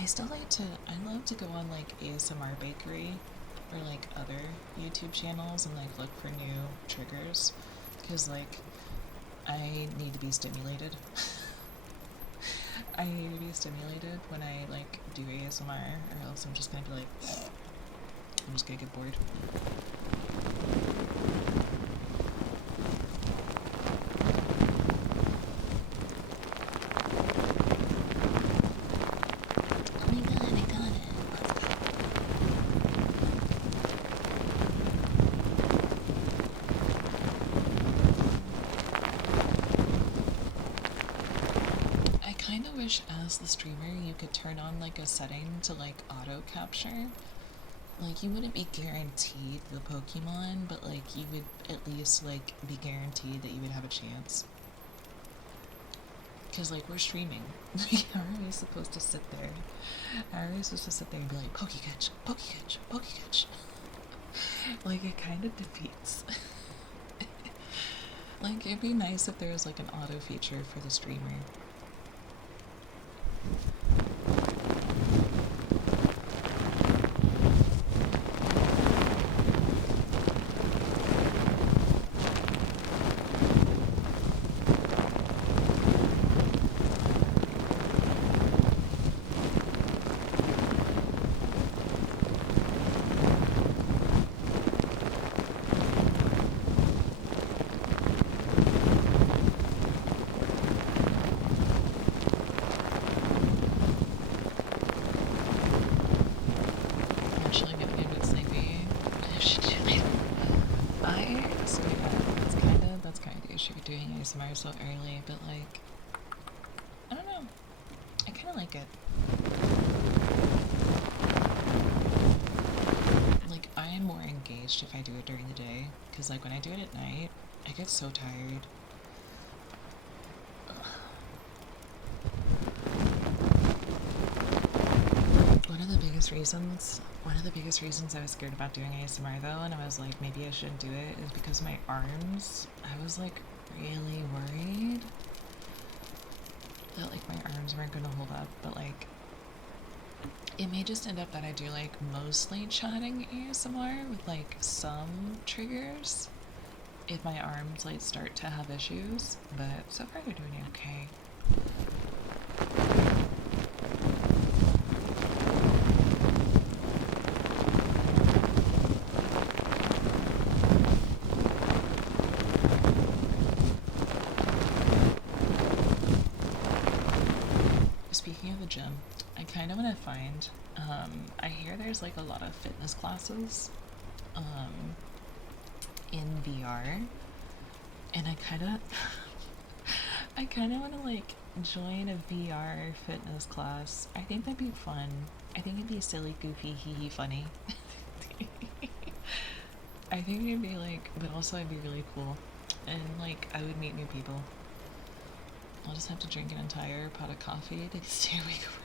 I still like to, I love to go on, like, ASMR Bakery, or, like, other YouTube channels and, like, look for new triggers, because, like, I need to be stimulated. I need to be stimulated when I, like, do ASMR, or else I'm just gonna be like, I'm just gonna get bored. Oh my god, I got it. I kind of wish as the streamer you could turn on, like, a setting to, like, auto capture. Like, you wouldn't be guaranteed the Pokemon, but, like, you would at least, like, be guaranteed that you would have a chance. Because, like, we're streaming. Like, how are we supposed to sit there? How are we supposed to sit there and be like, Pokecatch, Pokecatch, Pokecatch? Like, it kind of defeats. Like, it'd be nice if there was, like, an auto feature for the streamer. Actually, I'm getting a bit sleepy. I should do later. So yeah, that's kind of the issue with doing ASMR so early, but, like, I don't know. I kind of like it. Like, I am more engaged if I do it during the day, because, like, when I do it at night, I get so tired. one of the biggest reasons I was scared about doing ASMR though, and I was like, maybe I shouldn't do it, is because my arms. I was like really worried that like my arms weren't gonna hold up, but like it may just end up that I do like mostly chatting ASMR with like some triggers if my arms like start to have issues, but so far they're doing okay. Speaking of the gym, I kind of want to find, I hear there's like a lot of fitness classes in VR, and I kind of want to like join a VR fitness class. I think that'd be fun. I think it'd be silly, goofy, hee hee funny. I think it'd be like, but also it'd be really cool. And like, I would meet new people. I'll just have to drink an entire pot of coffee to stay awake at work.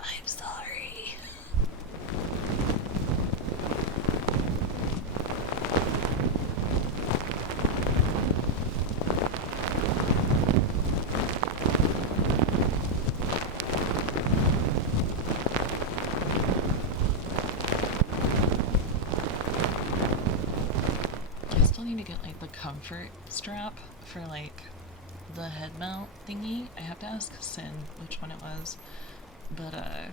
I'm sorry. I still need to get like the comfort strap for like the head mount thingy. I have to ask Sin which one it was, but I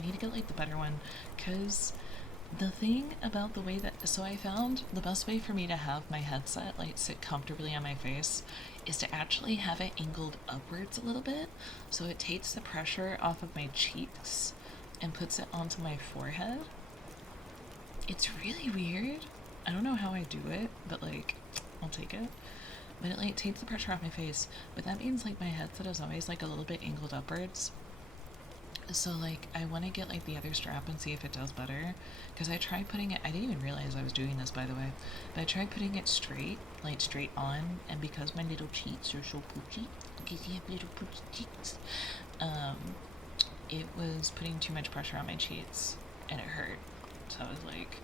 need to get like the better one, because the thing about the way that, so I found the best way for me to have my headset like sit comfortably on my face is to actually have it angled upwards a little bit, so it takes the pressure off of my cheeks and puts it onto my forehead. It's really weird. I don't know how I do it, but like I'll take it. But it like takes the pressure off my face, but that means like my headset is always like a little bit angled upwards. So like I want to get like the other strap and see if it does better, because I tried putting it, I didn't even realize I was doing this by the way, but I tried putting it straight, like straight on, and because my little cheeks are so poochy, because you have little poochy cheeks, it was putting too much pressure on my cheeks and it hurt. So I was like,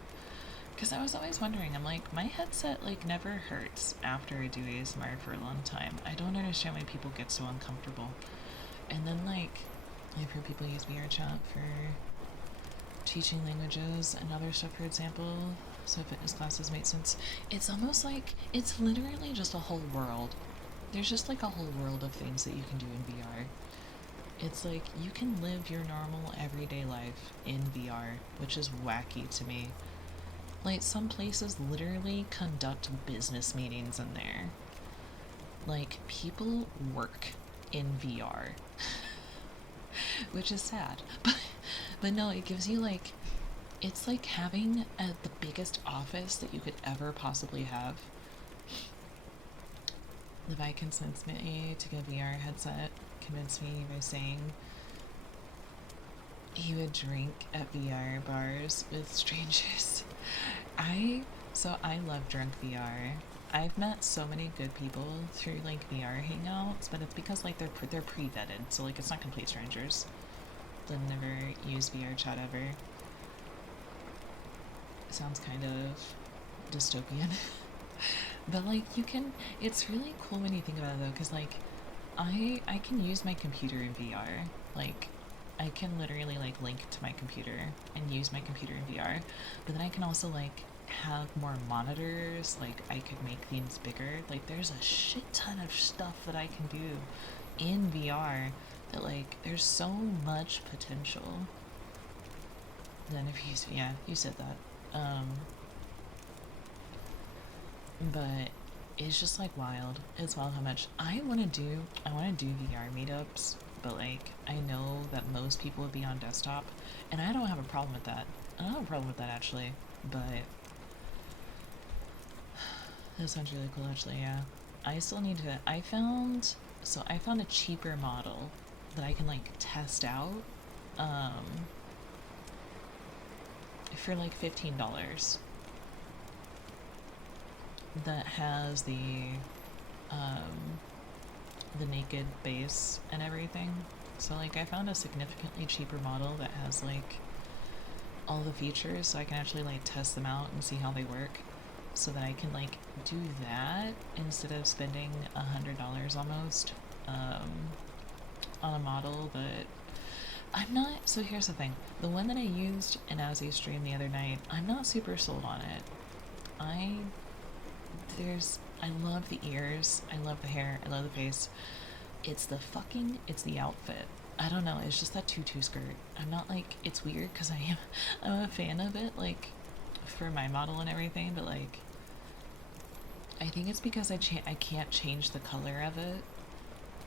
because I was always wondering, I'm like, my headset like never hurts after I do ASMR for a long time. I don't understand why people get so uncomfortable. And then like I've heard people use VRChat for teaching languages and other stuff, for example, so fitness classes make sense. It's almost like, it's literally just a whole world. There's just like a whole world of things that you can do in VR. It's like you can live your normal everyday life in VR, which is wacky to me. Like some places literally conduct business meetings in there. Like people work in VR. Which is sad, but no, it gives you like, it's like having the biggest office that you could ever possibly have. Levi convinced me to get a VR headset, convinced me by saying he would drink at VR bars with strangers. I love drunk VR. I've met so many good people through like VR hangouts, but it's because like they're pre-vetted, so like it's not complete strangers. They've never used VRChat ever. It sounds kind of dystopian. But like you can, it's really cool when you think about it though, because like I can use my computer in VR. Like I can literally like link to my computer and use my computer in VR, but then I can also like have more monitors, like I could make things bigger. Like there's a shit ton of stuff that I can do in VR that like there's so much potential. Then if you, yeah, you said that. But it's just like wild. It's wild how much I want to do. I want to do VR meetups, but like I know that most people would be on desktop, and I don't have a problem with that. I don't have a problem with that actually, but that sounds really cool actually, yeah. I still need to, I found a cheaper model that I can like test out for like $15 that has the naked base and everything. So like I found a significantly cheaper model that has like all the features so I can actually like test them out and see how they work, so that I can like do that instead of spending $100 almost on a model that I'm not. So here's the thing: the one that I used in Azzy's stream the other night, I'm not super sold on it. I love the ears, I love the hair, I love the face. It's the outfit. I don't know, it's just that tutu skirt. I'm not like, it's weird because I'm a fan of it, like, for my model and everything, but like, I think it's because I can't change the color of it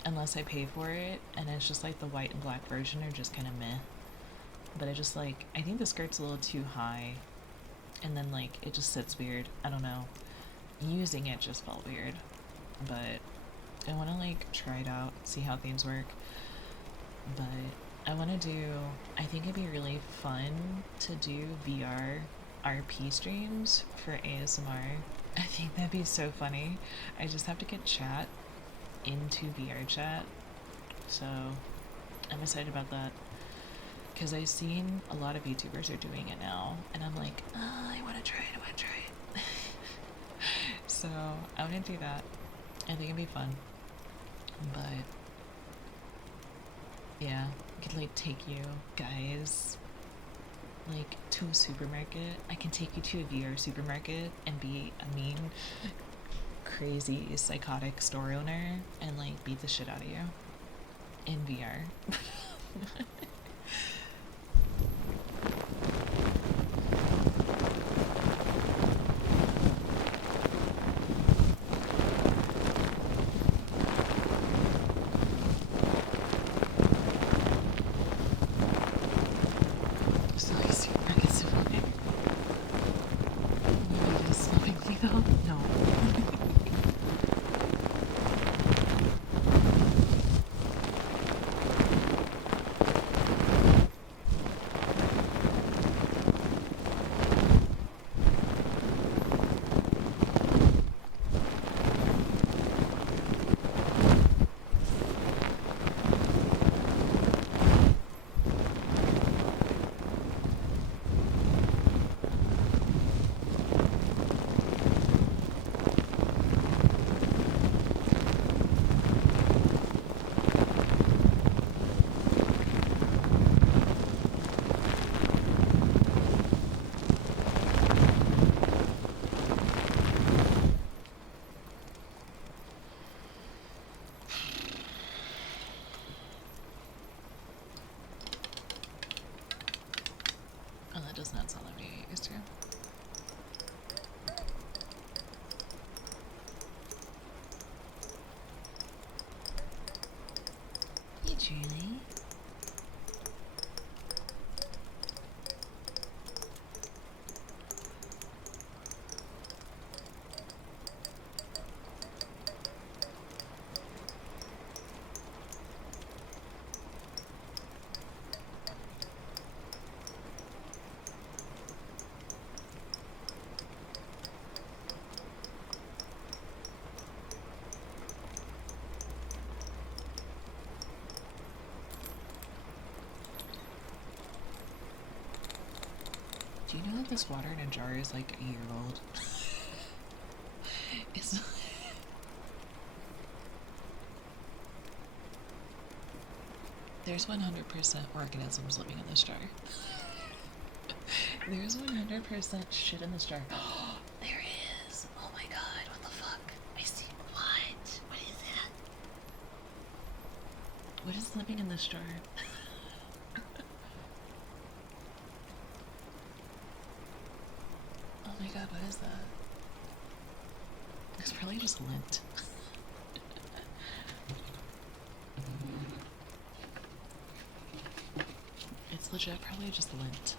unless I pay for it, and it's just like the white and black version are just kind of meh. But I just like, I think the skirt's a little too high, and then like, it just sits weird. I don't know. Using it just felt weird, but I want to like try it out, see how things work. But I want to do, I think it'd be really fun to do VR RP streams for ASMR. I think that'd be so funny. I just have to get chat into VR chat, so I'm excited about that. Because I've seen a lot of YouTubers are doing it now, and I'm like, oh, I want to try it, So I want to do that. I think it'd be fun. But yeah, I could like take you guys like to a supermarket. I can take you to a VR supermarket and be a mean, crazy, psychotic store owner and like beat the shit out of you in VR. Does not sound like me used to. Hey, Julie. Do you know that this water in a jar is like a year old? It's there's 100% organisms living in this jar. There's 100% shit in this jar. There is! Oh my god, what the fuck? I see. What? What is that? What is living in this jar? Oh my god, what is that? It's probably just lint. It's legit probably just lint.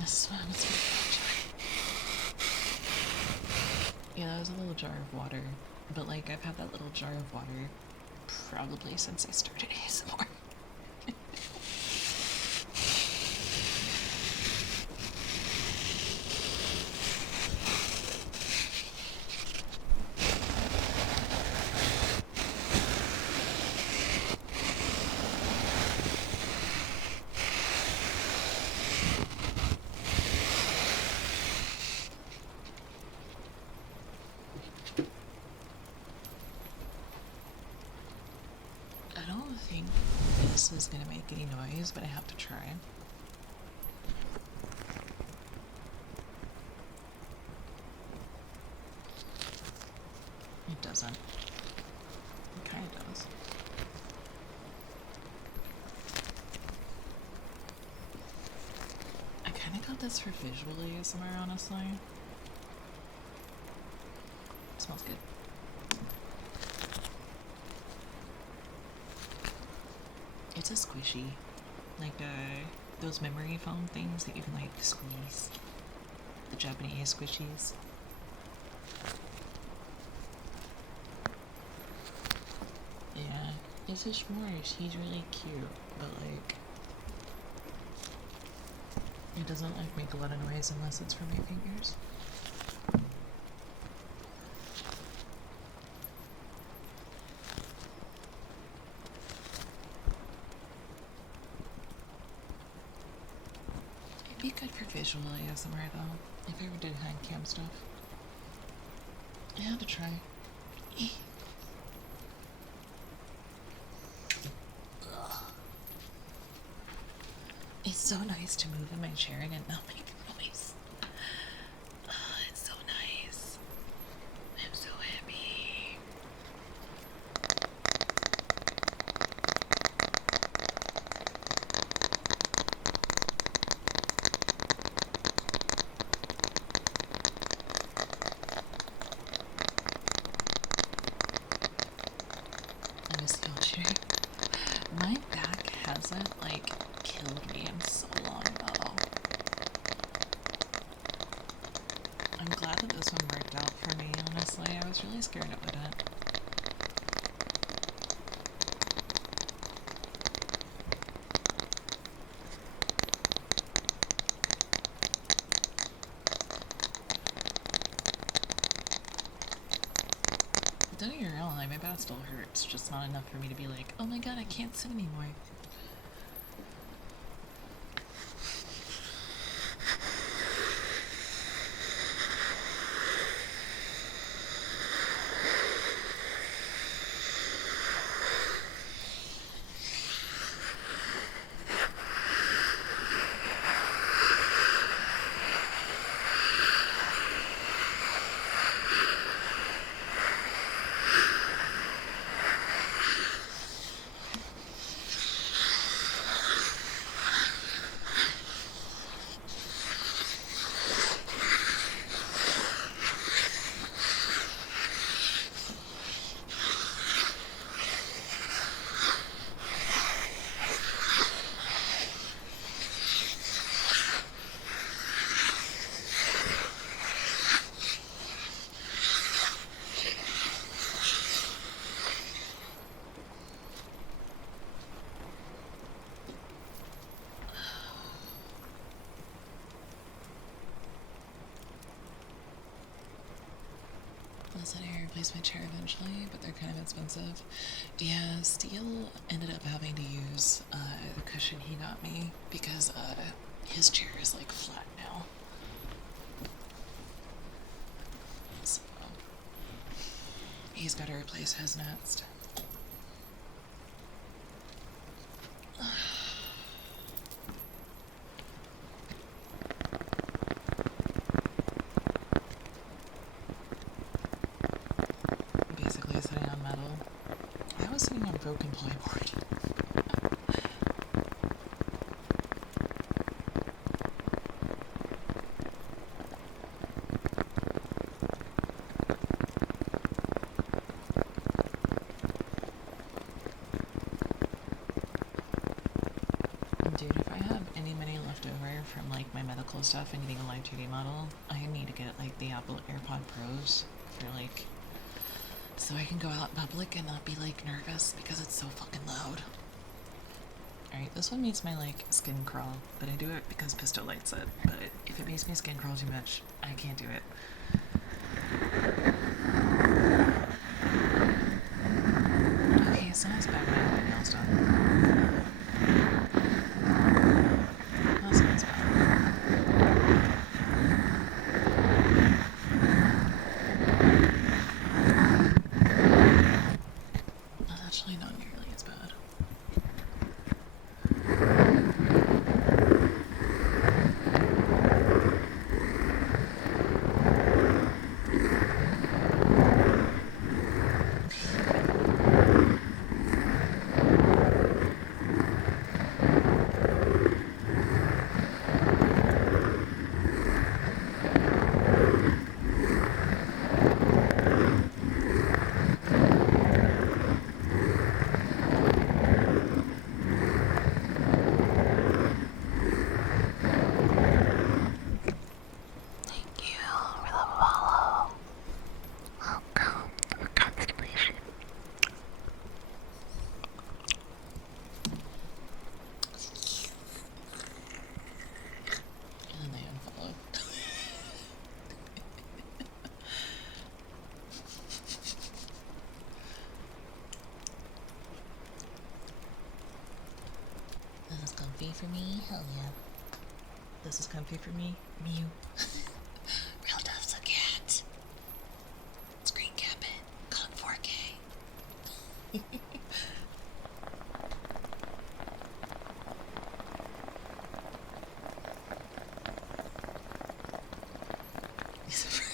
This smells good. jar of water, but like I've had that little jar of water probably since I started ASMR. I don't think this is gonna make any noise, but I have to try. It doesn't. It kind of does. I kind of got this for visual ASMR, honestly. It smells good. It's a squishy, like those memory foam things that you can like squeeze. The Japanese squishies. Yeah, it's a s'mores. He's really cute, but like, it doesn't like make a lot of noise unless it's from my fingers. It'd be good for visual ASMR though, if I ever did hand cam stuff. I had to try. It's so nice to move in my chair and it not make noise. Oh, it's so nice. I'm so happy. I miss the old chair. My back hasn't like killed me in so long though. I'm glad that this one worked out for me, honestly. I was really scared it wouldn't. Don't get me wrong, like my back still hurts, just not enough for me to be like, oh my god, I can't sit anymore. I said I replace my chair eventually, but they're kind of expensive. Yeah, Steele ended up having to use the cushion he got me because his chair is like flat now. So he's got to replace his next. Basically sitting on metal. I was sitting on broken plyboard. Dude, if I have any money left over from like my medical stuff and getting a live 2D model, I need to get like the Apple AirPod Pros for like, so I can go out in public and not be like nervous because it's so fucking loud. Alright, this one makes my like skin crawl, but I do it because Pistol lights it. But if it makes my skin crawl too much, I can't do it. Okay, it's not as bad when I have my nails done. That's not as bad. That's actually not nearly as bad. This is comfy for me? Hell yeah. This is comfy for me? Mew. Real Duff's a cat. Screen cap it. Call it 4K. He's afraid.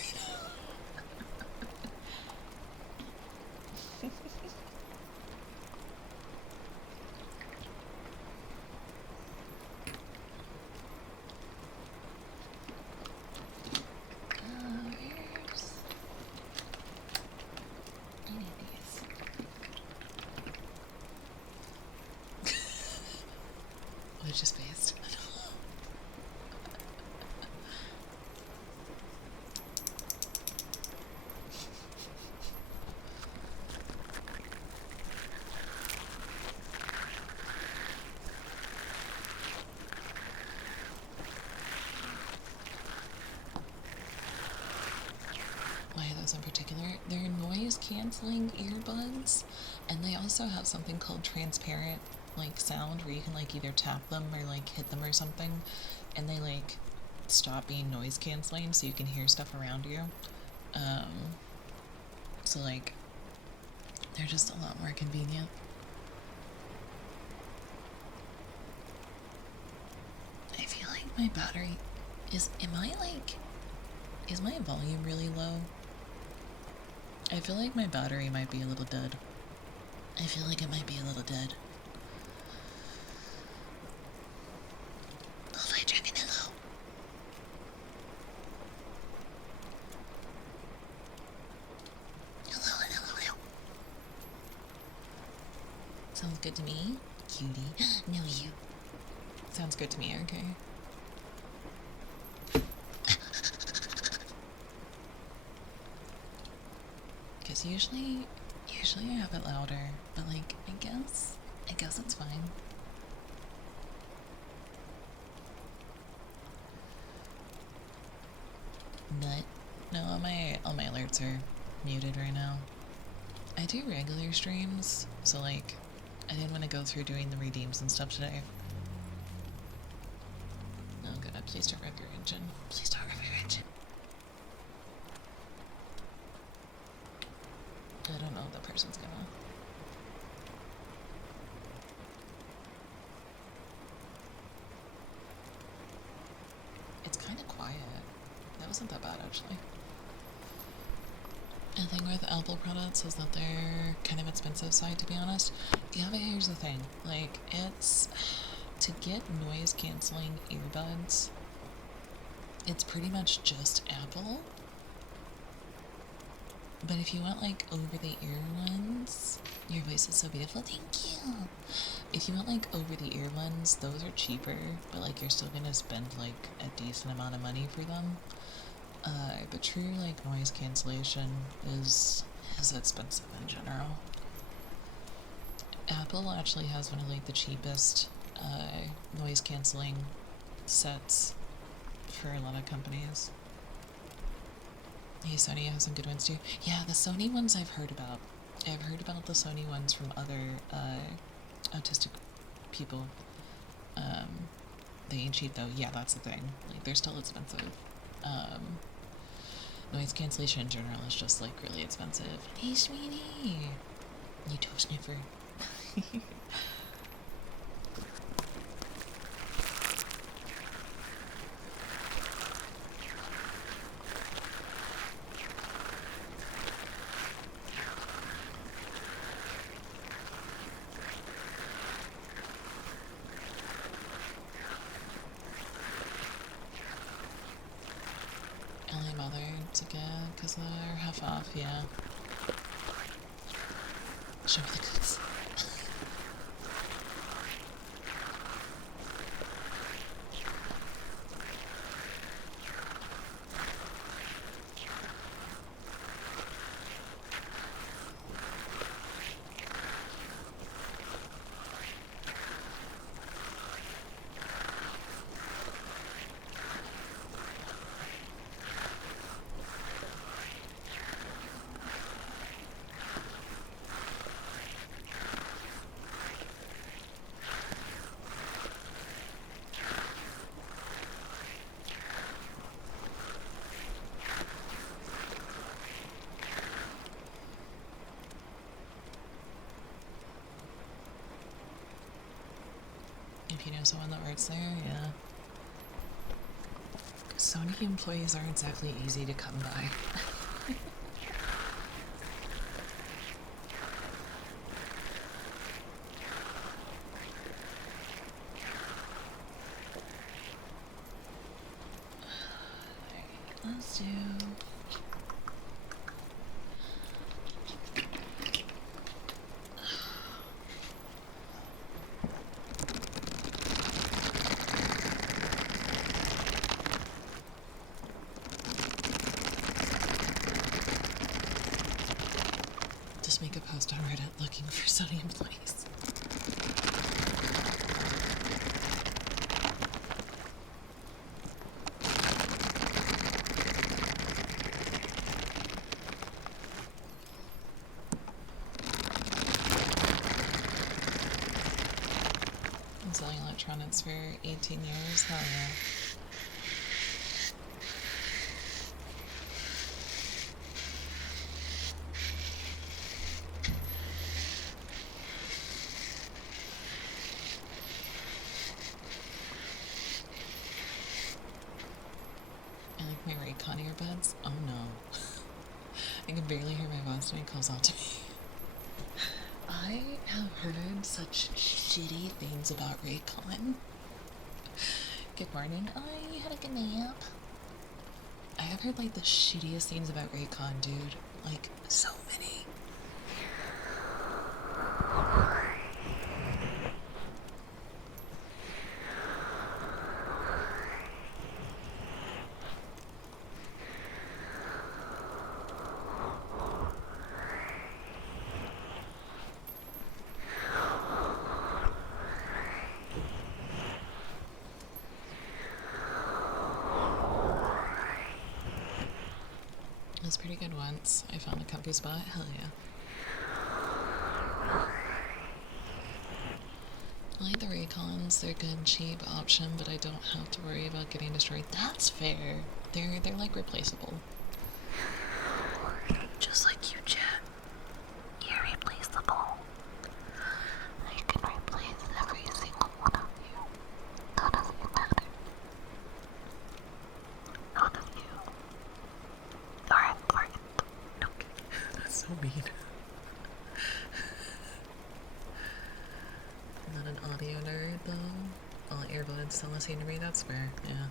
I need these. Oh, it's just based. Why are those in particular? They're noise canceling earbuds, and they also have something called transparent like sound where you can like either tap them or like hit them or something, and they like stop being noise canceling so you can hear stuff around you. So like they're just a lot more convenient. I feel like my battery is my volume really low? I feel like my battery might be a little dead. I feel like it might be a little dead. Oh, I drank an hello. Hello. Sounds good to me, cutie. No, you. Sounds good to me, okay? Because usually I have it louder, but like, I guess it's fine. But no, all my alerts are muted right now. I do regular streams, so like, I didn't want to go through doing the redeems and stuff today. Oh god, please start rev your engine. Please start rev your engine. I don't know if that person's gonna. It's kind of quiet. That wasn't that bad, actually. The thing with Apple products is that they're kind of expensive side, to be honest. Yeah, but here's the thing. Like, it's... To get noise canceling earbuds, it's pretty much just Apple. But if you want like over-the-ear ones, your voice is so beautiful, thank you. If you want like over-the-ear ones, those are cheaper, but like you're still gonna spend like a decent amount of money for them. But true, like, noise cancellation is expensive in general. Apple actually has one of, like, the cheapest noise canceling sets for a lot of companies. Hey, Sony has some good ones too. Yeah, the Sony ones I've heard about. I've heard about the Sony ones from other autistic people. They ain't cheap though. Yeah, that's the thing. Like, they're still expensive. Noise cancellation in general is just, like, really expensive. Hey, sweetie! You toe sniffer. Only bothered to get because they're half off, yeah. Show me the goods. If you know someone that works there, yeah. Sony employees aren't exactly easy to come by. Let's do... Just make a post on Reddit looking for Sony employees. Been selling electronics for 18 years, hell yeah. I like my Raycon earbuds. Oh no. I can barely hear my voice when it calls out to me. I have heard such shitty things about Raycon. Good morning. I had a good nap. I have heard, like, the shittiest things about Raycon, dude. Like, so many. It was pretty good once. I found a comfy spot. Hell yeah. I like the Raycons. They're a good, cheap option, but I don't have to worry about getting destroyed. That's fair. They're like replaceable. Just like you, Jet. You're replaceable. I can replace every single one of you. None of you matter. None of you are important. Okay. That's so mean. I'm not an audio nerd, though. All earbuds still the same to me. That's fair, yeah.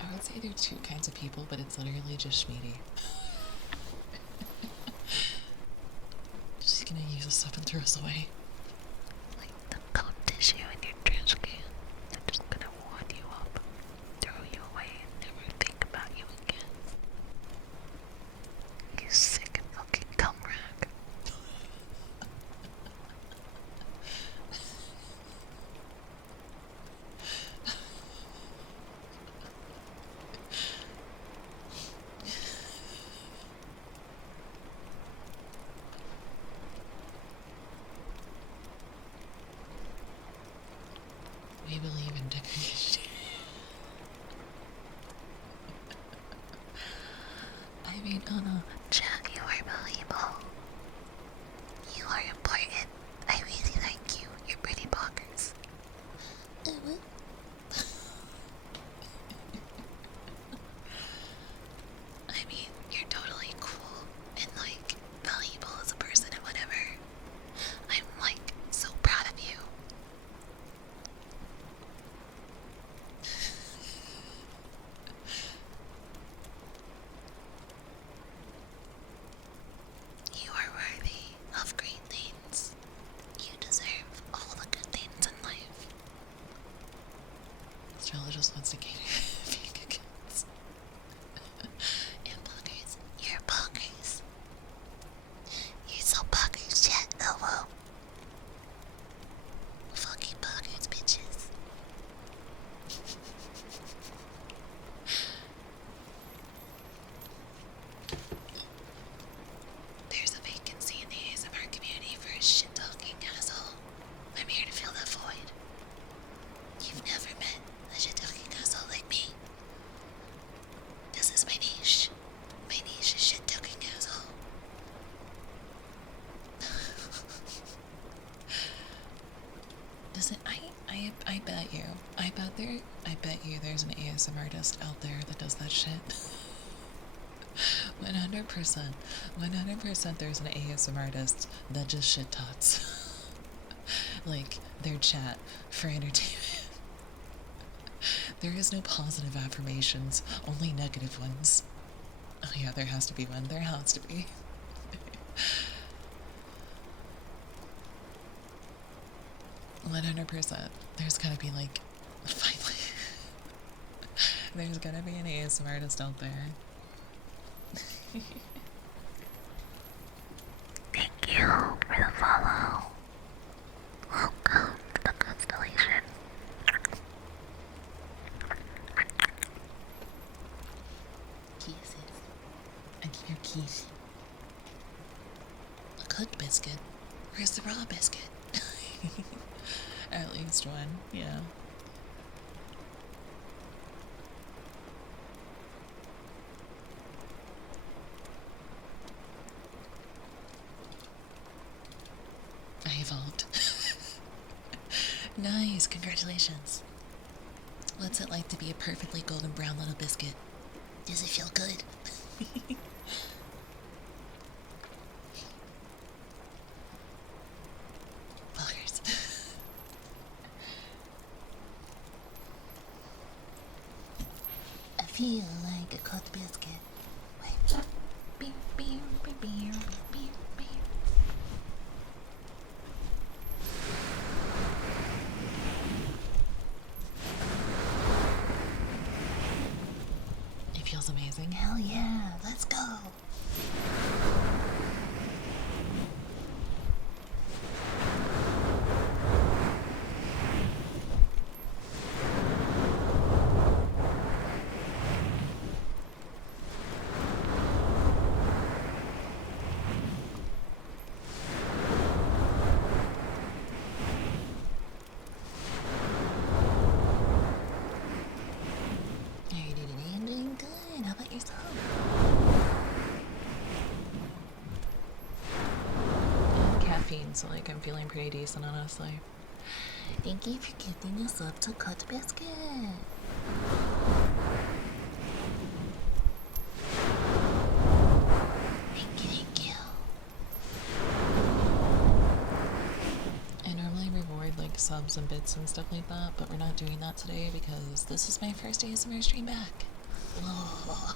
I would say there are two kinds of people, but it's literally just Schmeedy. this stuff and throw us away. Like the gum tissue in your trash can. I'm just gonna wad you up, throw you away, and never think about you again. You sick fucking cum rag. We believe in degradation. I mean, oh no, chat, you are valuable. You are important. I really like you. You're pretty bonkers. I mean, you're totally cool and like valuable as a person and whatever. I'm like so proud of you. You are worthy of great things. You deserve all the good things in life. Estrella just wants to cater vegan kids. And buggers. You're buggers. You're so buggers, chat. Oh, whoa. Fucking buggers, bitches. There's a vacancy in the ASMR community for a shit-talking asshole. I'm here to fill that void. You've never met a shit-talking asshole like me. This is my niche. My niche is shit-talking asshole. Does it? I bet you. I bet you there's an ASMR artist out there that does that shit. 100%. 100% there's an ASMR artist that just shit tots. Like, their chat for entertainment. There is no positive affirmations, only negative ones. Oh yeah, there has to be one. There has to be. 100%. There's gotta be like, finally. There's gotta be an ASMR artist out there. Thank you for the follow. Welcome to the constellation. Kisses. I give you kiss. A cooked biscuit. Where's the raw biscuit? At least one, yeah. I evolved. Nice, congratulations. What's it like to be a perfectly golden brown little biscuit? Does it feel good? Buggers. I feel like a cooked biscuit. Wait. Beep, beep, beep, beep, beep, beep. It feels amazing. Hell yeah, let's go. I'm doing good. How about yourself? And caffeine, so like I'm feeling pretty decent, honestly. Thank you for gifting us up to Cut Biscuit. Thank you. I normally reward like subs and bits and stuff like that, but we're not doing that today because this is my first ASMR stream back. Whoa.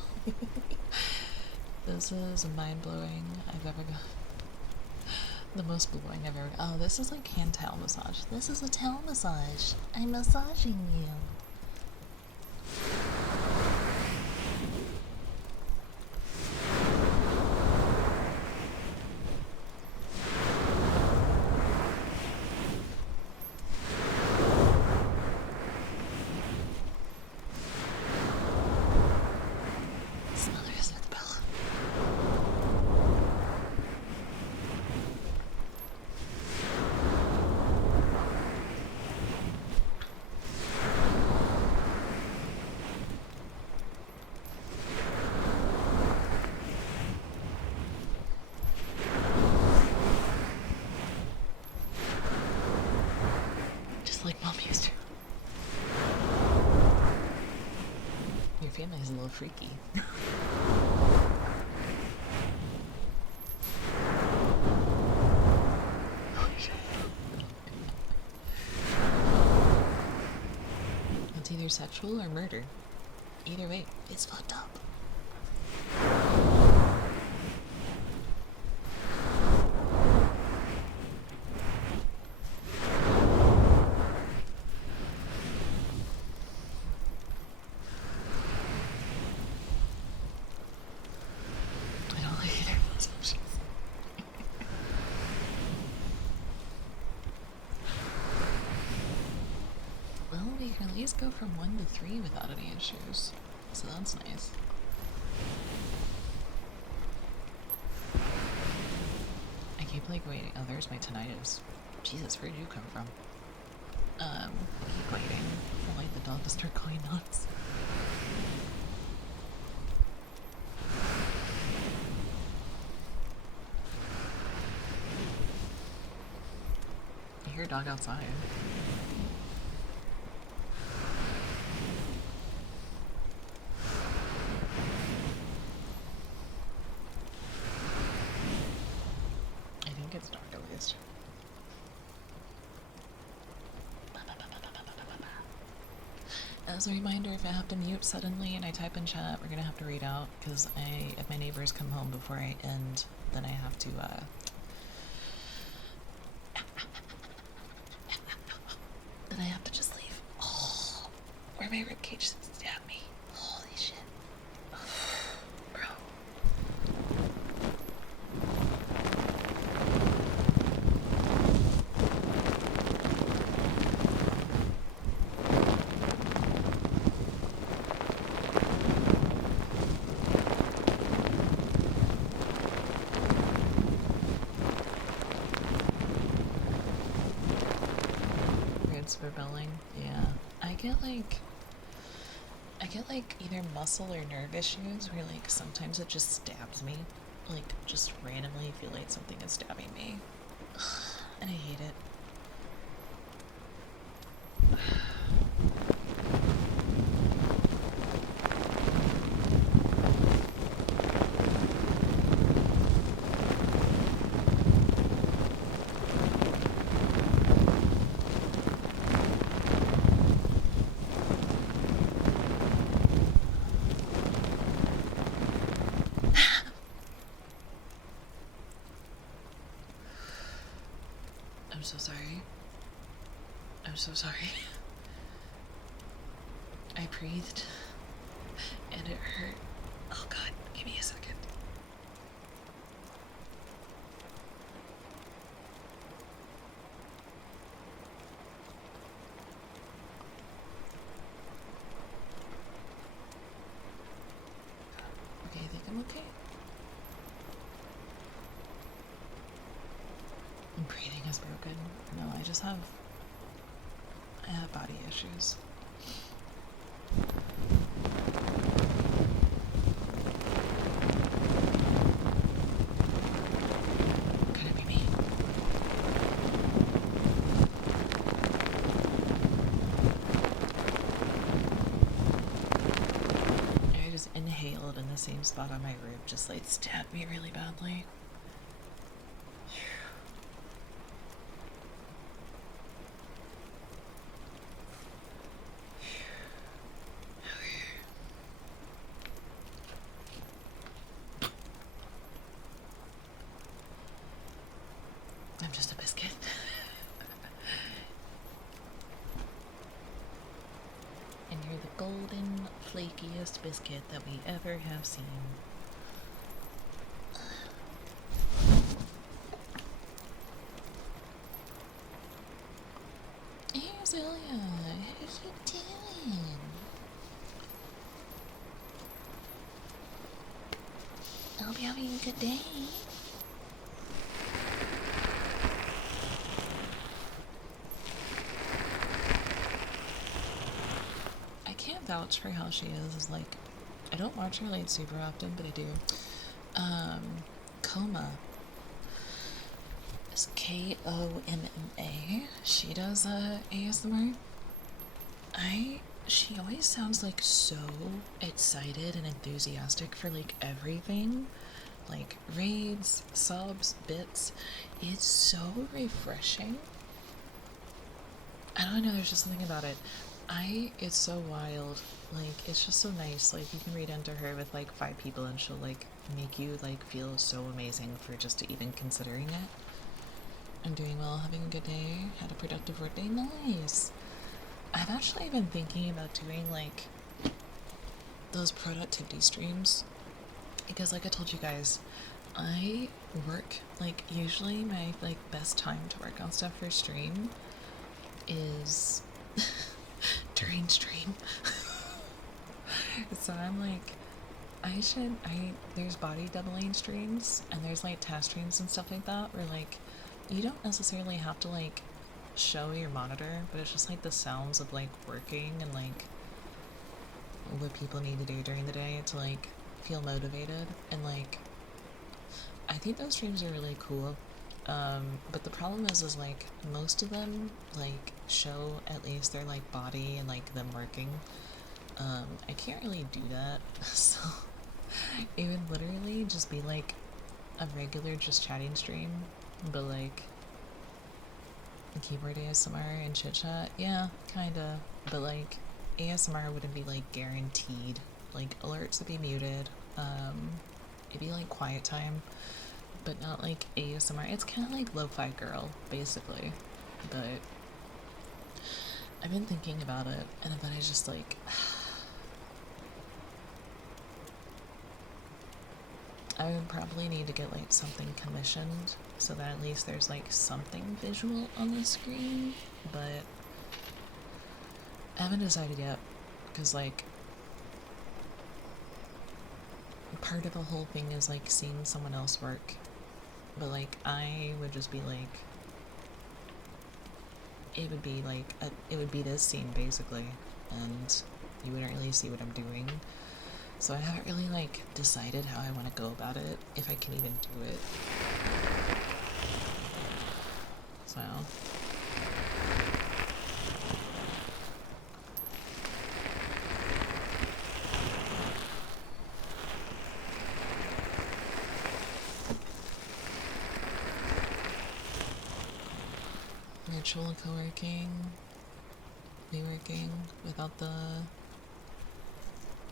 This is mind blowing. I've ever got The most blowing I've ever. Oh, this is like hand towel massage. This is a towel massage. I'm massaging you. Smell the rest of the bell. Just like mom used to. Your family's a little freaky. It's either sexual or murder. Either way, It's fucked up. I don't like either of those options. Well, we can at least go from 1 to 3 without any issues. So that's nice. I keep like waiting. Oh, there's my tinnitus. Jesus, where'd you come from? I keep waiting for like the dog to start going nuts. I hear a dog outside. I think it's dark at least. As a reminder, if I have to mute suddenly and I type in chat, we're gonna have to read out because if my neighbors come home before I end, then I have to then I have to just leave. Oh, where my ribcage stabbed me. Holy shit. Bro. Ribs rebelling. Yeah. I get like either muscle or nerve issues where like sometimes it just stabs me. Like just randomly feel like something is stabbing me. And I hate it. I'm so sorry. I'm so sorry. I breathed and it hurt. Oh god, give me a second. Okay, I think I'm okay. Breathing is broken. No, I have body issues. Could it be me? I just inhaled in the same spot on my rib, just like stabbed me really badly. I'm just a biscuit. And you're the golden, flakiest biscuit that we ever have seen. Hey, Zelia, how's you doing? I hope you're having a good day. I can't vouch for how she is. Like, I don't watch her like super often, but I do. Coma. It's Komma. She does ASMR. She always sounds like so excited and enthusiastic for like everything. Like raids, subs, bits. It's so refreshing. I don't know, there's just something about it. It's so wild. Like, it's just so nice. Like, you can read into her with like 5 people and she'll like make you like feel so amazing for just even considering it. I'm doing well, having a good day, had a productive work day. Nice. I've actually been thinking about doing like those productivity streams because like I told you guys, I work like usually my like best time to work on stuff for stream is during stream. So I'm like, there's body doubling streams and there's like task streams and stuff like that where like you don't necessarily have to like show your monitor, but it's just like the sounds of like working and like what people need to do during the day to like feel motivated. And like I think those streams are really cool. But the problem is like most of them like show at least their like body and like them working. I can't really do that. So it would literally just be like a regular just chatting stream, but like keyboard ASMR and chit chat. Yeah, kinda. But like ASMR wouldn't be like guaranteed. Like alerts would be muted. It'd be like quiet time, but not like ASMR. It's kind of like Lo-Fi Girl, basically. But I've been thinking about it, and then I just like I would probably need to get like something commissioned so that at least there's like something visual on the screen, but I haven't decided yet because like part of the whole thing is like seeing someone else work, but like I would just be like it would be this scene basically, and you wouldn't really see what I'm doing. So I haven't really like decided how I want to go about it, if I can even do it. So virtual co-working, new working without the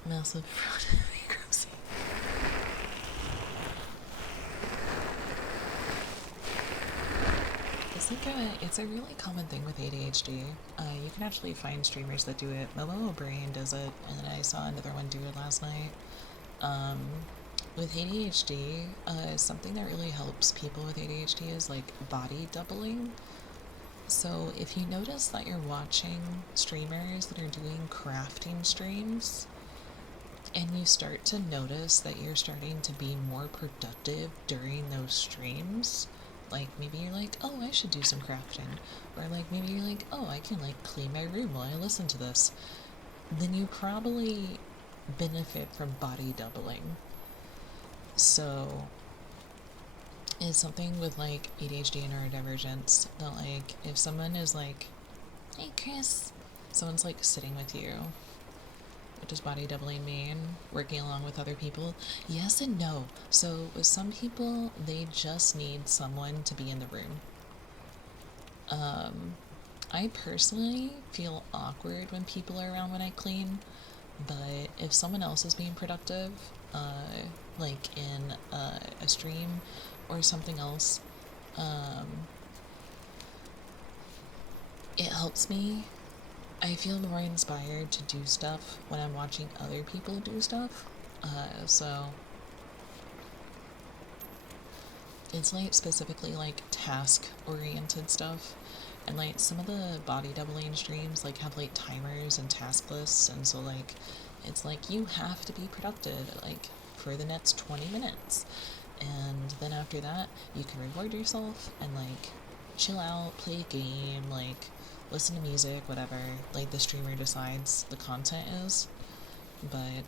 massive bankruptcy. It's a really common thing with ADHD. You can actually find streamers that do it. Momo O'Brien does it, and then I saw another one do it last night. With ADHD, something that really helps people with ADHD is like body doubling. So if you notice that you're watching streamers that are doing crafting streams, and you start to notice that you're starting to be more productive during those streams, like maybe you're like, oh, I should do some crafting, or like maybe you're like, oh, I can like clean my room while I listen to this, then you probably benefit from body doubling. So it's something with like ADHD and neurodivergence that like if someone is like, hey Chris, someone's like sitting with you, what does body doubling mean? Working along with other people? Yes and no. So with some people, they just need someone to be in the room. I personally feel awkward when people are around when I clean, but if someone else is being productive, like in a stream or something else, it helps me. I feel more inspired to do stuff when I'm watching other people do stuff. So it's like specifically like task oriented stuff. And like some of the body doubling streams like have like timers and task lists, and so like it's like you have to be productive like for the next 20 minutes. And then after that, you can reward yourself and like chill out, play a game, like listen to music, whatever like the streamer decides the content is. But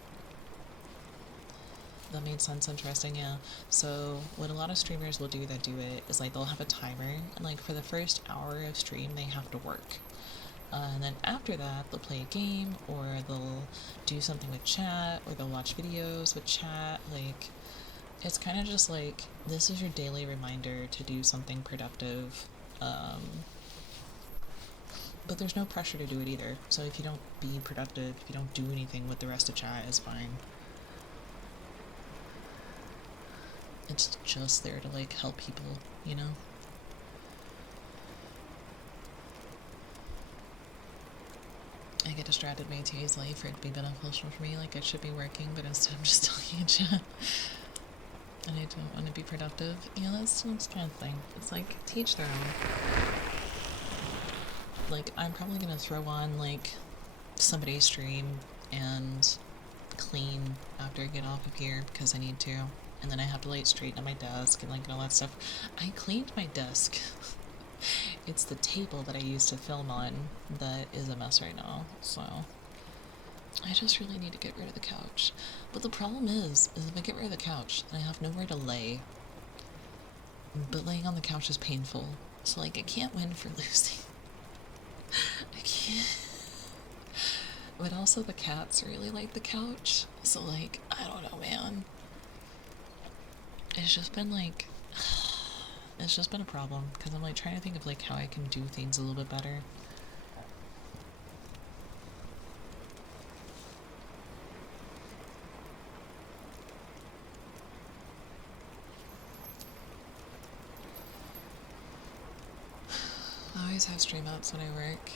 that made sense. Interesting, yeah. So what a lot of streamers will do that do it is like they'll have a timer, and like for the first hour of stream they have to work. And then after that, they'll play a game, or they'll do something with chat, or they'll watch videos with chat. Like, it's kind of just like, this is your daily reminder to do something productive. But there's no pressure to do it either. So if you don't be productive, if you don't do anything with the rest of chat, it's fine. It's just there to like help people, you know? I get distracted way too easily for it to be beneficial for me. Like I should be working, but instead I'm just talking in chat. And I don't want to be productive. Yeah, that's kind of thing. It's like teach their own. Like I'm probably gonna throw on like somebody's stream and clean after I get off of here because I need to. And then I have to like straighten up my desk and like all that stuff. I cleaned my desk. It's the table that I used to film on that is a mess right now, so I just really need to get rid of the couch. But the problem is if I get rid of the couch, then I have nowhere to lay. But laying on the couch is painful, so like I can't win for losing. I can't. But also the cats really like the couch, so like, I don't know, man. It's just been like, it's just been a problem, because I'm like trying to think of like how I can do things a little bit better. I always have stream ups when I work.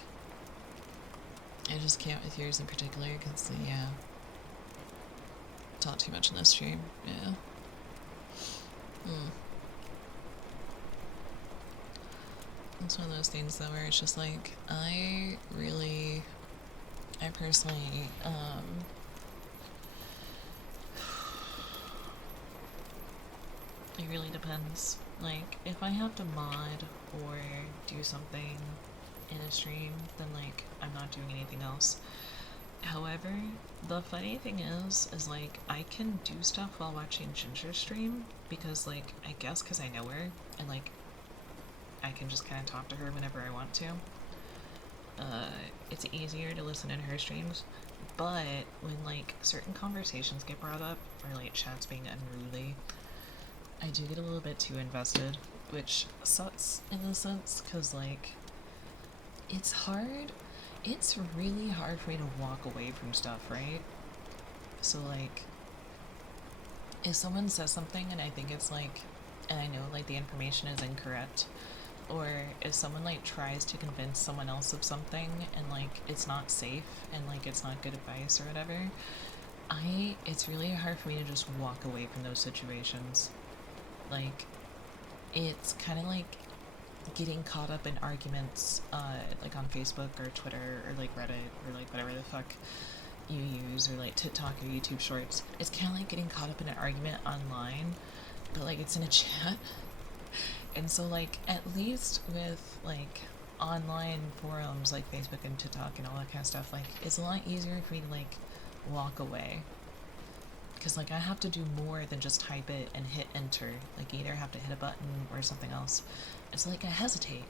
I just can't with yours in particular, because, yeah, talk too much in this stream, yeah. It's one of those things though where it's just like, I personally, it really depends. Like, if I have to mod or do something in a stream, then like, I'm not doing anything else. However, the funny thing is like, I can do stuff while watching Ginger stream, because like, I guess because I know her, and like, I can just kind of talk to her whenever I want to. It's easier to listen in her streams, but when like certain conversations get brought up, or like chat's being unruly, I do get a little bit too invested, which sucks in a sense, because like, it's hard. It's really hard for me to walk away from stuff, right? So like, if someone says something and I think it's like, and I know like the information is incorrect, or if someone like tries to convince someone else of something and like it's not safe and like it's not good advice or whatever, it's really hard for me to just walk away from those situations. Like, it's kind of like getting caught up in arguments, like on Facebook or Twitter or like Reddit or like whatever the fuck you use, or like TikTok or YouTube Shorts. It's kind of like getting caught up in an argument online, but like it's in a chat. And so like, at least with like online forums like Facebook and TikTok and all that kind of stuff, like it's a lot easier for me to like walk away, because like I have to do more than just type it and hit enter. Like, you either have to hit a button or something else. It's like I hesitate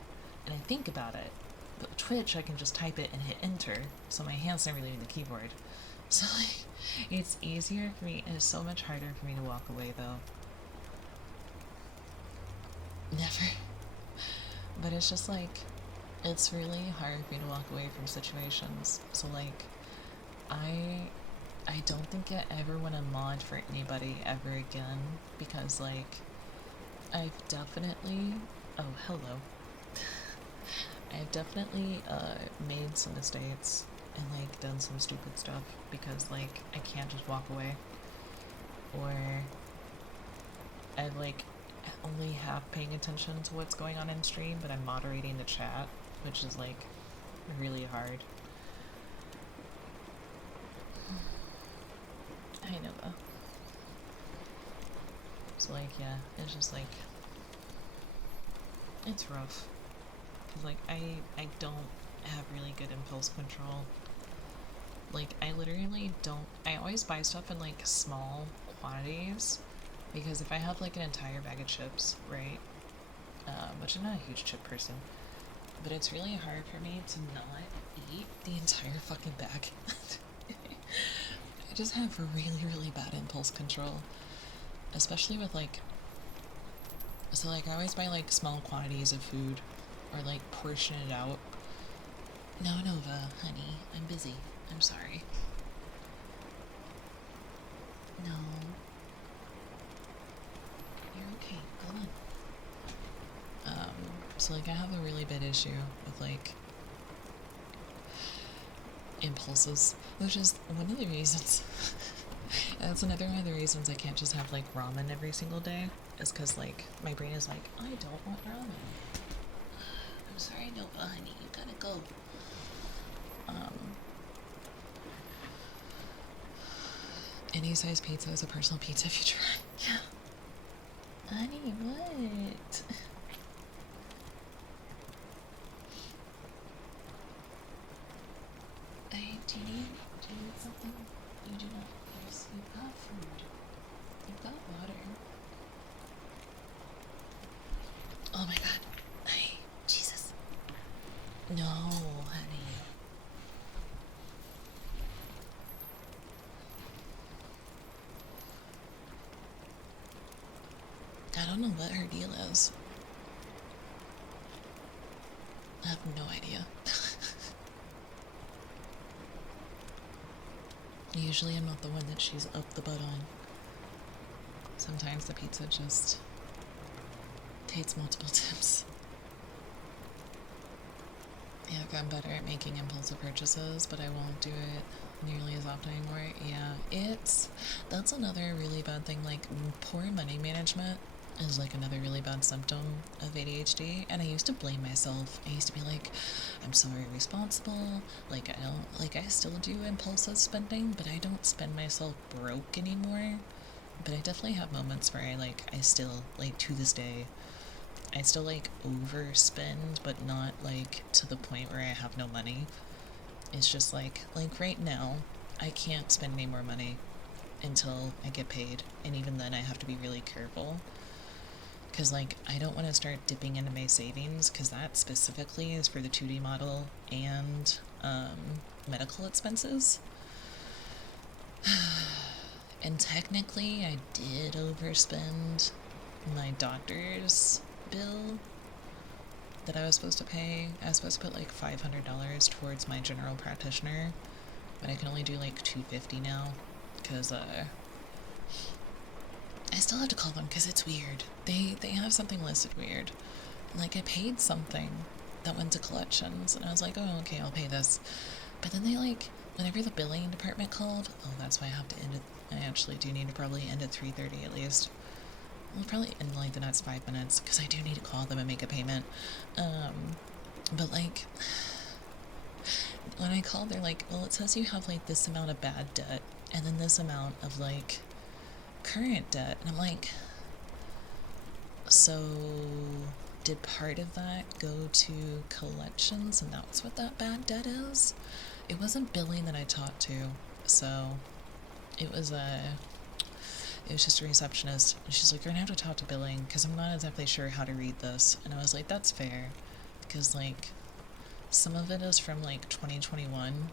and I think about it. But with Twitch, I can just type it and hit enter, so my hand's never leaving the keyboard. So like, it's easier for me, and it's so much harder for me to walk away though. Never. But it's just like, it's really hard for me to walk away from situations. So like, I don't think I ever want to mod for anybody ever again, because like, I've definitely, oh hello, I've definitely made some mistakes and like done some stupid stuff because like I can't just walk away. Or I've like only half paying attention to what's going on in stream, but I'm moderating the chat, which is like really hard. I know though. So like yeah, it's just like it's rough. Cause like I don't have really good impulse control. Like I literally don't. I always buy stuff in like small quantities because if I have like an entire bag of chips, right? Which I'm not a huge chip person, but it's really hard for me to not eat the entire fucking bag. I just have really bad impulse control, especially with like. So like I always buy like small quantities of food, or like portion it out. No, Nova, honey, I'm busy. I'm sorry. No. You're okay. Go on. So like I have a really bad issue with like impulses, which is one of the reasons. That's another one of the reasons I can't just have like ramen every single day. Is because like my brain is like, I don't want ramen. I'm sorry, Nova, honey. You gotta go. Any size pizza is a personal pizza if you try. Yeah. Honey, what? Do you need something? You do not. You've got food. You've got water. Oh my god. Hey, Jesus. No, honey. I don't know what her deal is. I have no idea. Usually I'm not the one that she's up the butt on. Sometimes the pizza just takes multiple tips. Yeah, I've gotten better at making impulsive purchases, but I won't do it nearly as often anymore. Yeah, that's another really bad thing. Like, poor money management is like another really bad symptom of ADHD, and I used to blame myself. I used to be like, I'm so irresponsible. Like, I still do impulsive spending, but I don't spend myself broke anymore. But I definitely have moments where I still, like, to this day, I still like overspend, but not like to the point where I have no money. It's just like right now, I can't spend any more money until I get paid, and even then I have to be really careful. Cause like I don't want to start dipping into my savings, cause that specifically is for the 2D model and medical expenses. And technically, I did overspend my doctor's bill that I was supposed to pay. I was supposed to put like $500 towards my general practitioner, but I can only do like $250 now because I still have to call them because it's weird. They have something listed weird. Like I paid something that went to collections, and I was like, oh okay, I'll pay this. But then they like whenever the billing department called, oh that's why I have to end it. I actually do need to probably end at 3:30 at least. Well, probably in like the next 5 minutes because I do need to call them and make a payment. But like when I called, they're like, well, it says you have like this amount of bad debt and then this amount of like current debt, and I'm like, so did part of that go to collections and that's what that bad debt is? It wasn't billing that I talked to, so it was just a receptionist, and she's like, you're gonna have to talk to billing because I'm not exactly sure how to read this. And I was like, that's fair, because like some of it is from like 2021,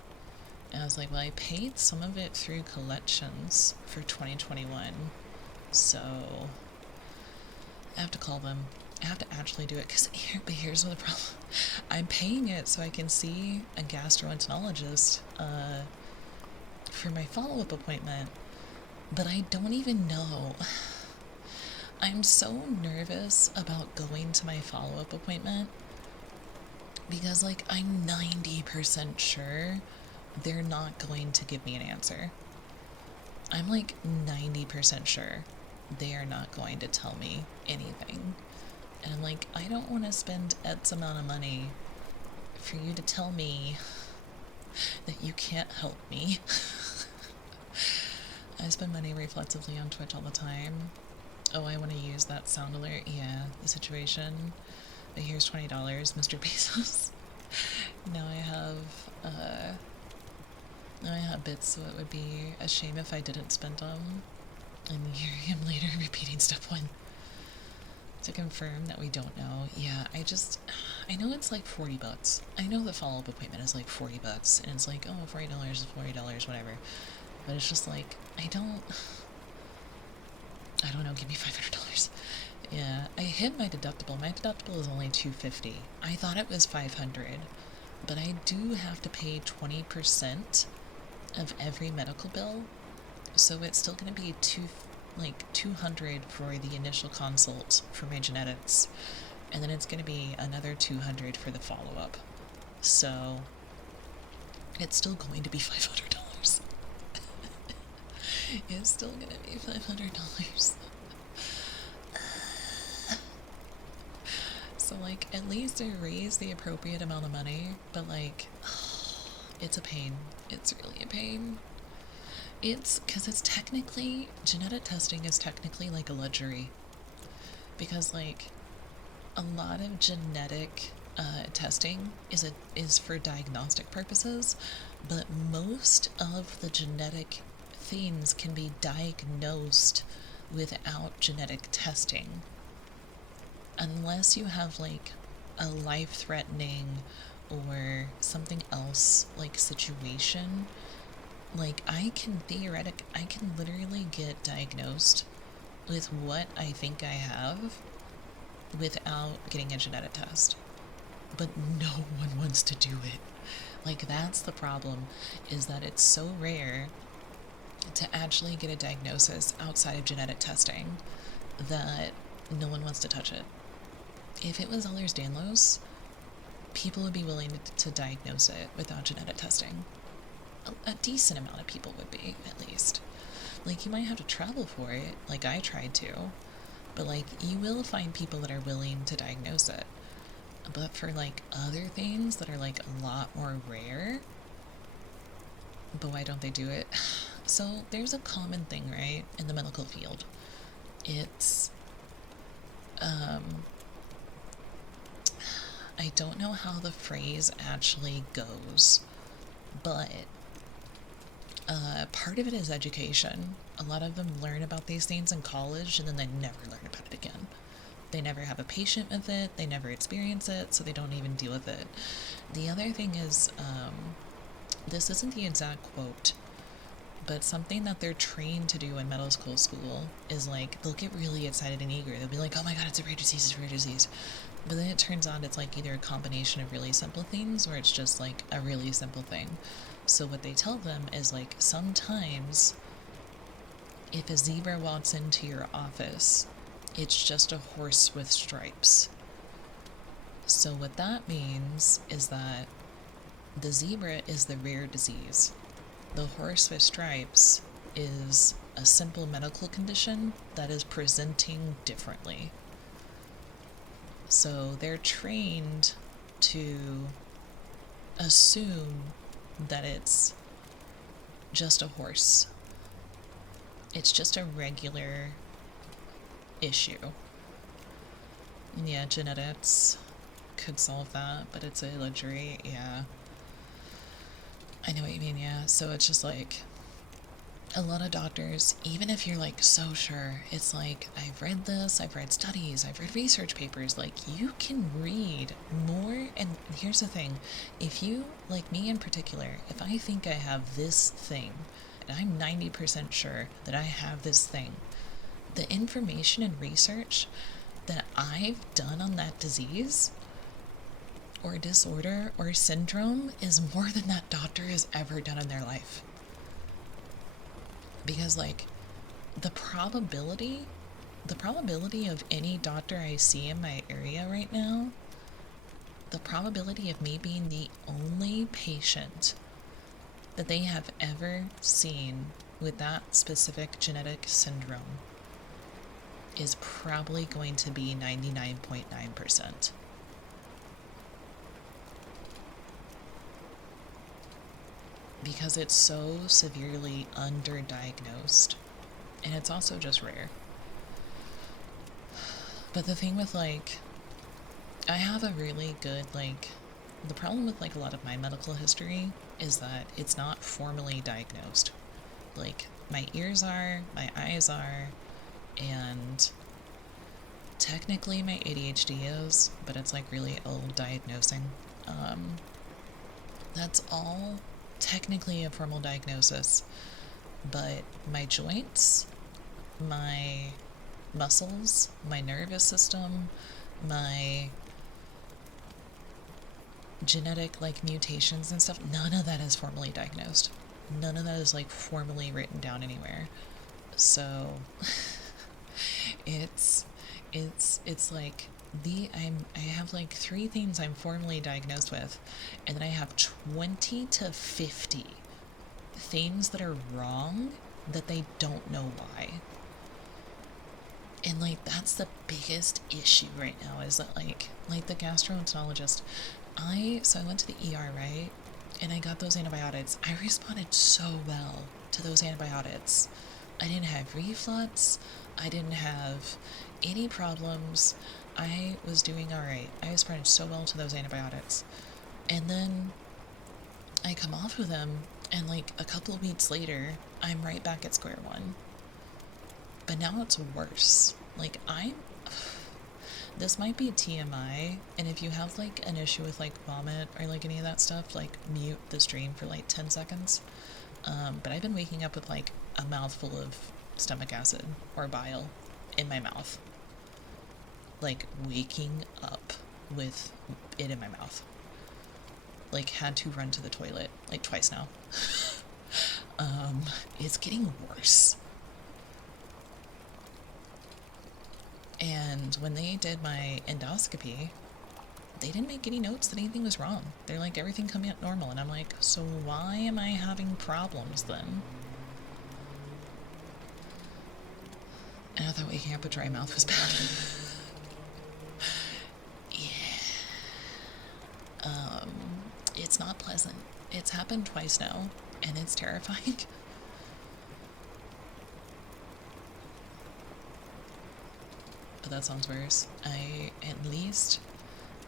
and I was like, well, I paid some of it through collections for 2021, so I have to call them. I have to actually do it, because here's what the problem. I'm paying it so I can see a gastroenterologist for my follow-up appointment, but I don't even know. I'm so nervous about going to my follow-up appointment Because, like, I'm 90% sure they're not going to give me an answer. I'm like 90% sure they are not going to tell me anything. And I'm like, I don't want to spend X amount of money for you to tell me that you can't help me. I spend money reflexively on Twitch all the time. Oh, I want to use that sound alert. Yeah, the situation. But here's $20, Mr. Bezos. Now I have bits, so it would be a shame if I didn't spend them. And hear him later repeating step 1. To confirm that we don't know. Yeah, I know it's like $40. I know the follow-up appointment is like $40, and it's like, oh, $40 is $40, whatever. But it's just like, I don't know, give me $500. Yeah, I hit my deductible. My deductible is only $250. I thought it was $500, but I do have to pay 20% of every medical bill, so it's still going to be $200 for the initial consult for my genetics, and then it's going to be another $200 for the follow-up. So it's still going to be $500. It's still going to be $500. So, like, at least I raised the appropriate amount of money, but, like, it's a pain. It's really a pain. It's because it's technically, genetic testing is technically like a luxury. Because, like, a lot of genetic testing is for diagnostic purposes, but most of the genetic things can be diagnosed without genetic testing. Unless you have, like, a life-threatening or something else, like, situation. Like, I can literally get diagnosed with what I think I have without getting a genetic test. But no one wants to do it. Like, that's the problem, is that it's so rare to actually get a diagnosis outside of genetic testing that no one wants to touch it. If it was Ehlers-Danlos, people would be willing to diagnose it without genetic testing. A decent amount of people would be, at least. Like, you might have to travel for it, like I tried to, but, like, you will find people that are willing to diagnose it. But for, like, other things that are, like, a lot more rare, but why don't they do it? So, there's a common thing, right, in the medical field. It's, I don't know how the phrase actually goes, but part of it is education. A lot of them learn about these things in college and then they never learn about it again. They never have a patient with it, they never experience it, so they don't even deal with it. The other thing is, this isn't the exact quote, but something that they're trained to do in medical school is, like, they'll get really excited and eager. They'll be like, oh my god, it's a rare disease, it's a rare disease. But then it turns out it's, like, either a combination of really simple things or it's just, like, a really simple thing. So what they tell them is, like, sometimes if a zebra walks into your office, it's just a horse with stripes. So what that means is that the zebra is the rare disease. The horse with stripes is a simple medical condition that is presenting differently. So they're trained to assume that it's just a horse. It's just a regular issue. And yeah, genetics could solve that, but it's a luxury, yeah. I know what you mean, yeah. So it's just like, a lot of doctors, even if you're, like, so sure, it's like, I've read this, I've read studies, I've read research papers, like, you can read more, and here's the thing, if you, like me in particular, if I think I have this thing, and I'm 90% sure that I have this thing, the information and research that I've done on that disease or disorder or syndrome is more than that doctor has ever done in their life. Because, like, the probability of any doctor I see in my area right now the probability of me being the only patient that they have ever seen with that specific genetic syndrome is probably going to be 99.9%. Because it's so severely underdiagnosed, and it's also just rare. But the thing with, like, I have a really good, like, the problem with, like, a lot of my medical history is that it's not formally diagnosed. Like, my ears are, my eyes are, and technically my ADHD is, but it's, like, really old diagnosing. That's all technically a formal diagnosis, but my joints, my muscles, my nervous system, my genetic, like, mutations and stuff, none of that is formally diagnosed. None of that is, like, formally written down anywhere. So it's like I have like 3 things I'm formally diagnosed with, and then I have 20 to 50 things that are wrong that they don't know why. And, like, that's the biggest issue right now, is that, like the gastroenterologist, I went to the ER, right? And I got those antibiotics. I responded so well to those antibiotics. I didn't have reflux. I didn't have any problems. I was doing alright. I responded so well to those antibiotics. And then I come off of them, and, like, a couple of weeks later, I'm right back at square one. But now it's worse. Like, this might be TMI, and if you have, like, an issue with, like, vomit or, like, any of that stuff, like, mute the stream for, like, 10 seconds. But I've been waking up with, like, a mouthful of stomach acid or bile in my mouth. Like, waking up with it in my mouth. Like, had to run to the toilet, like, twice now. It's getting worse. And when they did my endoscopy, they didn't make any notes that anything was wrong. They're like, everything coming out normal. And I'm like, so why am I having problems then? And I thought waking up with dry mouth was bad. Yeah. It's not pleasant. It's happened twice now, and it's terrifying. But that sounds worse.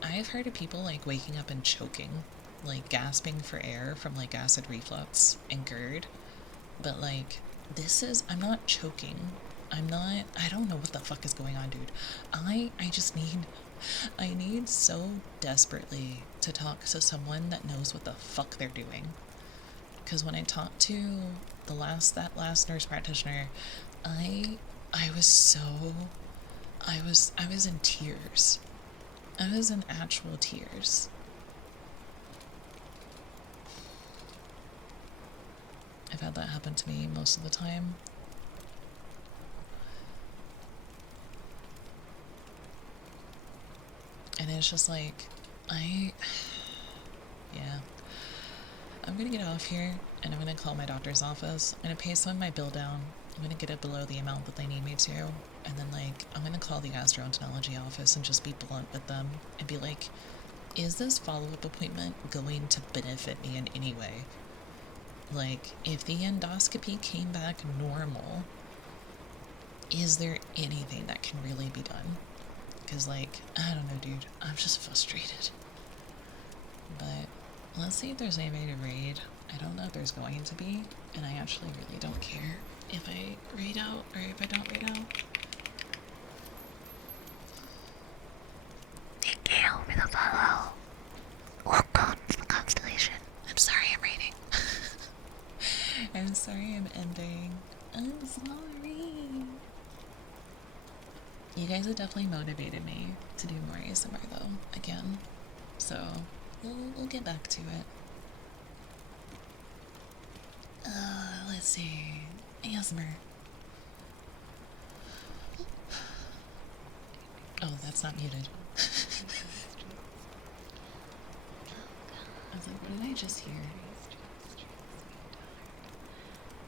I've heard of people, like, waking up and choking, like, gasping for air from, like, acid reflux and GERD. But, like, I'm not choking. I don't know what the fuck is going on, dude. I need so desperately to talk to someone that knows what the fuck they're doing. Because when I talked to that last nurse practitioner, I was in tears. I was in actual tears. I've had that happen to me most of the time. And it's just like, yeah. I'm gonna get off here, and I'm gonna call my doctor's office. I'm gonna pay some of my bill down. I'm gonna get it below the amount that they need me to. And then, like, I'm gonna call the gastroenterology office and just be blunt with them and be like, is this follow-up appointment going to benefit me in any way? Like, if the endoscopy came back normal, is there anything that can really be done? Because, like, I don't know, dude. I'm just frustrated. But let's see if there's anybody to raid. I don't know if there's going to be, and I actually really don't care if I raid out or if I don't raid out. Thank you for the follow. Welcome to the constellation. I'm sorry I'm raiding. I'm sorry I'm ending. I'm sorry. You guys have definitely motivated me to do more ASMR, though, again. So, we'll get back to it. Let's see. ASMR. Oh, that's not muted. I was like, what did I just hear?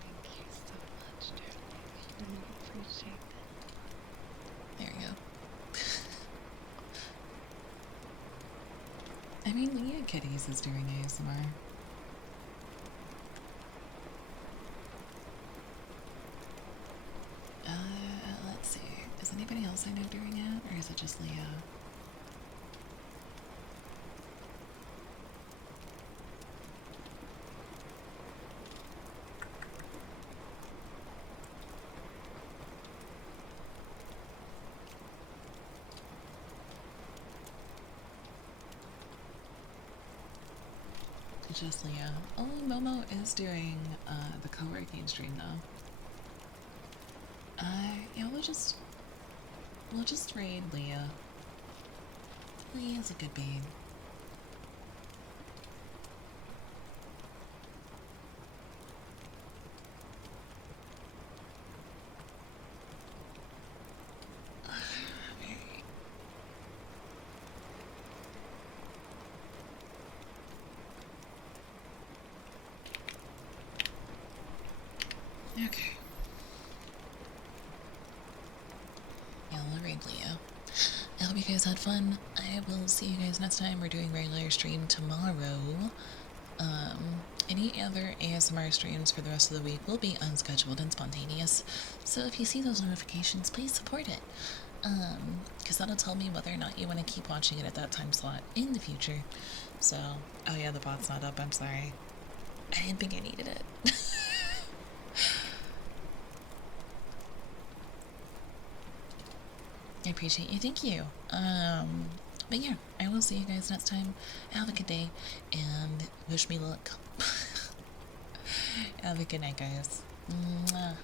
Thank you so much, Charlie. I really appreciate it. There we go. I mean, Leah Kitties is doing ASMR. Let's see. Is anybody else I know doing it, or is it just Leah? Just Leah. Oh, Momo is doing the co-working stream though. Yeah, we'll just raid Leah. Leah's a good bean. Okay. Yeah, we'll raid Leah. I hope you guys had fun. I will see you guys next time. We're doing regular stream tomorrow. Any other ASMR streams for the rest of the week will be unscheduled and spontaneous. So if you see those notifications, please support it. Because that'll tell me whether or not you want to keep watching it at that time slot in the future. So, oh yeah, the bot's not up. I'm sorry. I didn't think I needed it. I appreciate you. Thank you. But yeah, I will see you guys next time. Have a good day and wish me luck. Have a good night, guys. Mwah.